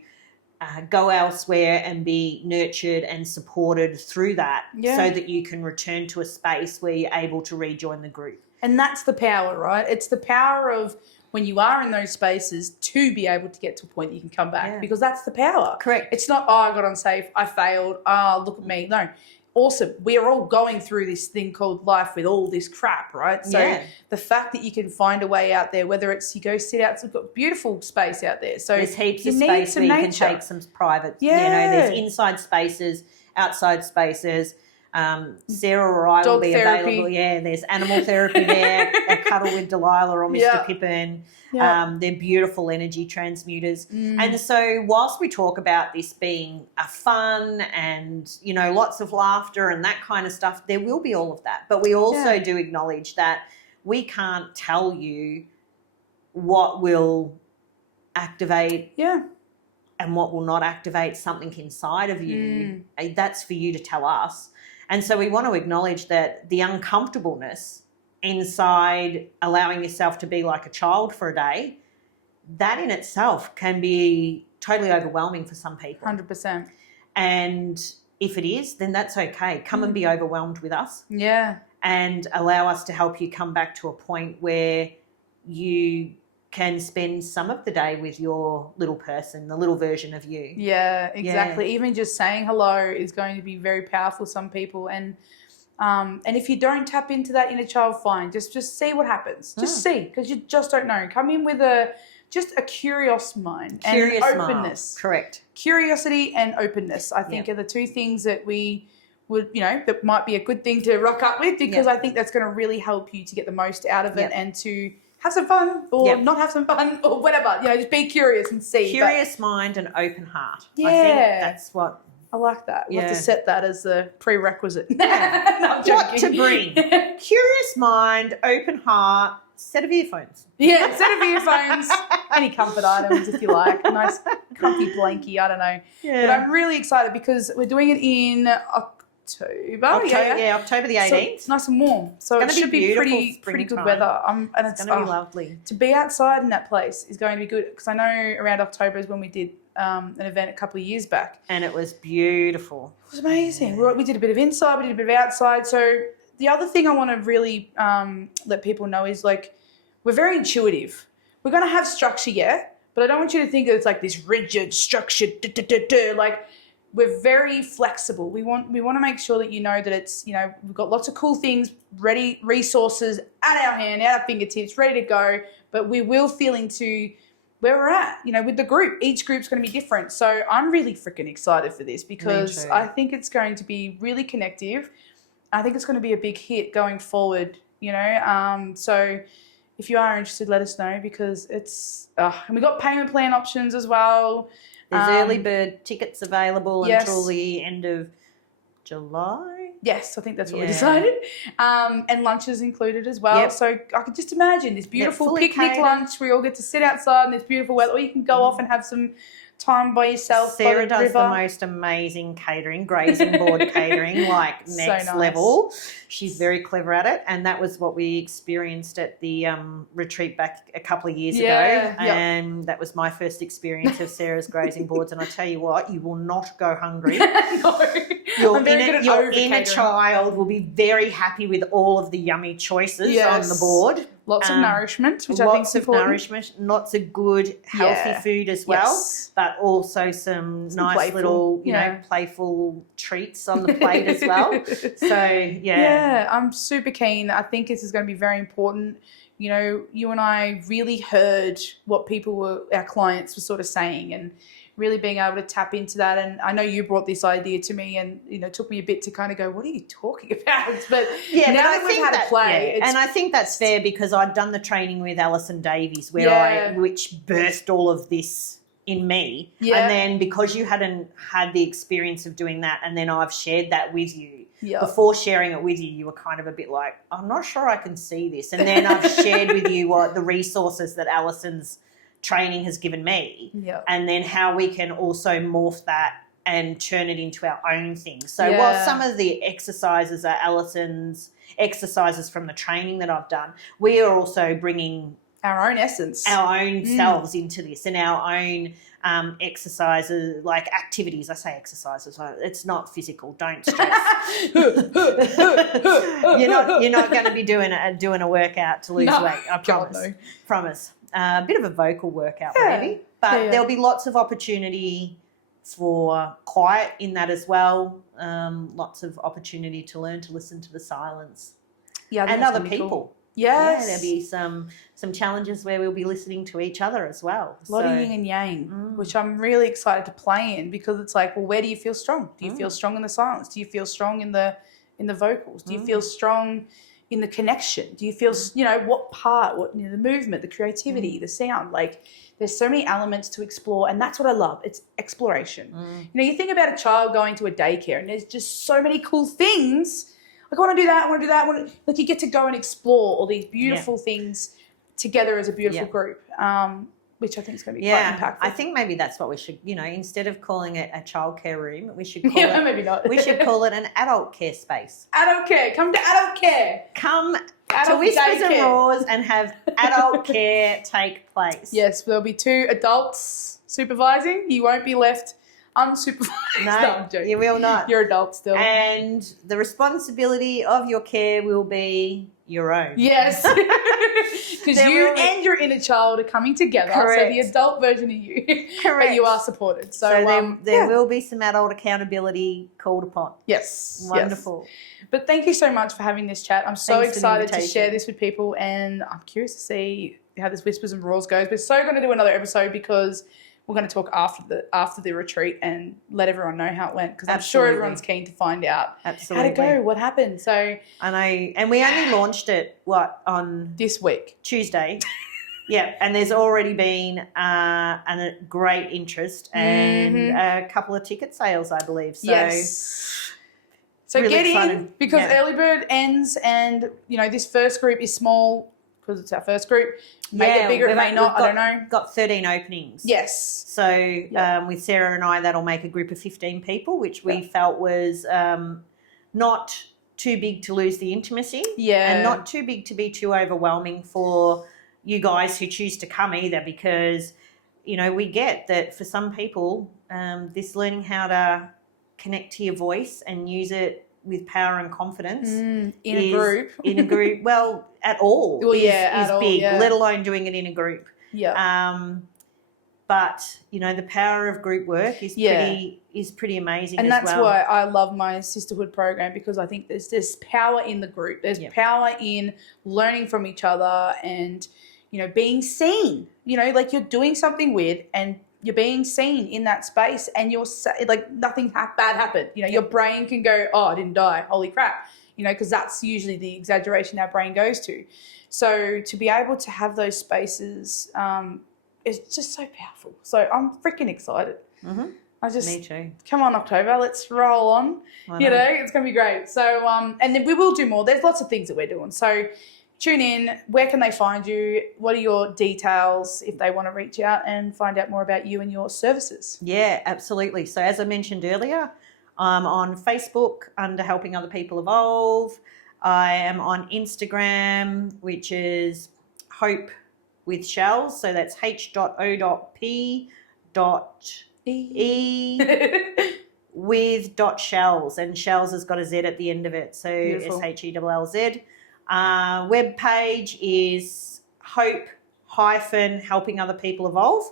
go elsewhere and be nurtured and supported through that, so that you can return to a space where you're able to rejoin the group. And that's the power, right? It's the power of when you are in those spaces to be able to get to a point that you can come back, because that's the power. Correct. It's not, oh, I got unsafe, I failed, oh, look at me. No. Awesome. We're all going through this thing called life with all this crap, right? So the fact that you can find a way out there, whether it's you go sit out, we've got beautiful space out there. So there's heaps of space where you can take some private, you know, there's inside spaces, outside spaces. Sarah or I will be available. Yeah, there's animal therapy there, a cuddle with Delilah or Mr. Pippin. They're beautiful energy transmuters. And so whilst we talk about this being a fun and, you know, lots of laughter and that kind of stuff, there will be all of that. But we also do acknowledge that we can't tell you what will activate and what will not activate something inside of you. That's for you to tell us. And so we want to acknowledge that the uncomfortableness inside allowing yourself to be like a child for a day, that in itself can be totally overwhelming for some people. 100%. And if it is, then that's okay. Come and be overwhelmed with us. Yeah. And allow us to help you come back to a point where you can spend some of the day with your little person, the little version of you. Yeah, exactly. Even just saying hello is going to be very powerful for some people. And if you don't tap into that inner child, fine. Just see what happens. Just see, because you just don't know. Come in with just a curious mind and openness. Mind. Correct. Curiosity and openness, I think, are the two things that we would, that might be a good thing to rock up with, because I think that's going to really help you to get the most out of it and to have some fun or not have some fun or whatever. Just be curious and see. Curious mind and open heart. Yeah. I think that's what... I like that. We'll have to set that as the prerequisite. No, I'm joking. What to bring? Curious mind, open heart, set of earphones. Yeah, set of earphones. Any comfort items if you like. A nice comfy blankie, I don't know. Yeah. But I'm really excited because we're doing it in October. October the 18th. So it's nice and warm. So it should be pretty good weather. And it's going to be lovely. To be outside in that place is going to be good, because I know around October is when we did an event a couple of years back. And it was beautiful. It was amazing. We did a bit of inside, we did a bit of outside. So the other thing I want to really let people know is, like, we're very intuitive. We're going to have structure, but I don't want you to think that it's like this rigid, structured, like, we're very flexible. We want to make sure that you know that it's, we've got lots of cool things, ready, resources at our hand, at our fingertips, ready to go, but we will feel into where we're at, with the group. Each group's going to be different. So I'm really freaking excited for this, because I think it's going to be really connective. I think it's going to be a big hit going forward, so if you are interested, let us know, because it's, and we've got payment plan options as well. There's early bird tickets available until the end of July. Yes, I think that's what we decided. And lunches included as well. Yep. So I could just imagine this beautiful picnic lunch. We all get to sit outside in this beautiful weather, or you can go off and have some time by yourself. Sarah does the most amazing catering, grazing board catering, like next level. She's very clever at it, and that was what we experienced at the retreat back a couple of years ago. And that was my first experience of Sarah's grazing boards. And I tell you what, you will not go hungry. No. Your inner child will be very happy with all of the yummy choices on the board. Lots of nourishment, which I think is important. Nourishment, lots of good, healthy food as well, but also some nice playful, little, playful treats on the plate as well. So, Yeah, I'm super keen. I think this is going to be very important. You and I really heard what our clients were sort of saying, and really being able to tap into that. And I know you brought this idea to me, and it took me a bit to kind of go, what are you talking about? But now that we've had to play. And I think that's fair, because I'd done the training with Alison Davies which birthed all of this in me. And then because you hadn't had the experience of doing that, and then I've shared that with you, before sharing it with you, you were kind of a bit like, I'm not sure I can see this. And then I've shared with you the resources that Alison's training has given me, and then how we can also morph that and turn it into our own things. So while some of the exercises are Alison's exercises from the training that I've done, we are also bringing our own essence, our own selves into this, and our own exercises, like activities. I say exercises, it's not physical, don't stress. you're not going to be doing a workout to lose weight, I promise. A bit of a vocal workout maybe, but there'll be lots of opportunity for quiet in that as well. Lots of opportunity to learn to listen to the silence and other people. Cool. Yes. There'll be some challenges where we'll be listening to each other as well. A lot of yin and yang, which I'm really excited to play in, because it's like, well, where do you feel strong? Do you feel strong in the silence? Do you feel strong in the vocals? Do you feel strong in the connection? Do you feel, what part, the movement, the creativity, the sound, like there's so many elements to explore, and that's what I love. It's exploration. You think about a child going to a daycare, and there's just so many cool things. Like, I want to do that, I want to do that. Like, you get to go and explore all these beautiful things together as a beautiful group, which I think is going to be quite impactful. I think maybe that's what we should, instead of calling it a childcare room, we should call it, maybe not. We should call it an adult care space. Adult care. Come to adult care. Come to Whispers and Roars and have adult care take place. Yes, there'll be 2 adults supervising. You won't be left unsupervised. No, I'm joking. You will not. You're adults still. And the responsibility of your care will be your own. Yes. Because There you will be- and your inner child are coming together. Correct. So the adult version of you. Correct. But you are supported. So, there will be some adult accountability called upon. Yes. Wonderful. Yes. But thank you so much for having this chat. I'm so Thanks for the excited to invitation. share this with people, and I'm curious to see how this Whispers and Roars goes. We're so going to do another episode because we're going to talk after the retreat and let everyone know how it went, because I'm sure Absolutely. everyone's keen to find out Absolutely. how to go, what happened. So And we only launched it on this week. Tuesday. Yeah, and there's already been a great interest and a couple of ticket sales, I believe. So Yes. So really get in, excited. because Yeah. early bird ends, and this first group is small because it's our first group. May get bigger, it may not. I don't know. Got 13 openings. Yes. So with Sarah and I, that'll make a group of 15 people, which we felt was not too big to lose the intimacy, and not too big to be too overwhelming for you guys who choose to come either, because we get that for some people, this learning how to connect to your voice and use it with power and confidence in a group, well, at all, Well, is at all, big, yeah. let alone doing it in a group. Yeah. But the power of group work is pretty amazing, And that's why I love my sisterhood program, because I think there's power in the group. There's power in learning from each other and being seen. Like you're doing something weird and you're being seen in that space, and you're like nothing bad happened. Your brain can go, oh, I didn't die, holy crap. Because that's usually the exaggeration our brain goes to. So to be able to have those spaces is just so powerful. So I'm freaking excited. Mm-hmm. Me too. Come on, October, let's roll on. It's going to be great. So, and then we will do more. There's lots of things that we're doing. So tune in. Where can they find you? What are your details if they want to reach out and find out more about you and your services? Yeah, absolutely. So as I mentioned earlier, I'm on Facebook under Helping Other People Evolve. I am on Instagram, which is Hope with Shells. So that's h.o.p.e with .shells, and shells has got a Z at the end of it. So SHELLZ. Web page is hope-helping other people evolve.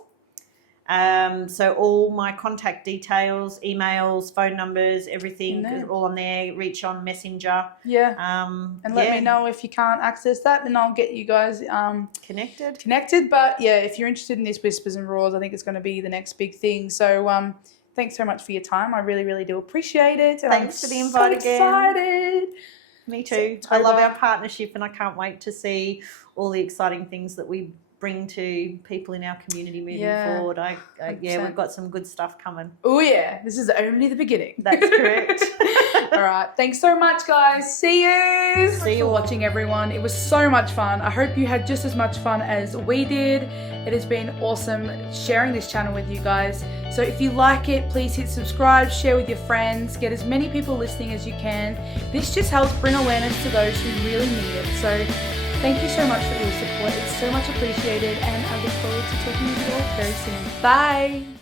So all my contact details, emails, phone numbers, everything is all on there. Reach on Messenger. And let me know if you can't access that, then I'll get you guys connected. But yeah, if you're interested in this Whispers and Roars, I think it's going to be the next big thing. So thanks so much for your time. I really, really do appreciate it. And Thanks for the invite again. Excited. Me too. I love our partnership, and I can't wait to see all the exciting things that we bring to people in our community moving forward. We've got some good stuff coming. Oh yeah, this is only the beginning. That's correct. All right, thanks so much, guys. See you. See you for watching, everyone. It was so much fun. I hope you had just as much fun as we did. It has been awesome sharing this channel with you guys. So if you like it, please hit subscribe, share with your friends, get as many people listening as you can. This just helps bring awareness to those who really need it. So thank you so much for your support. It's so much appreciated, and I look forward to talking with you all very soon. Bye.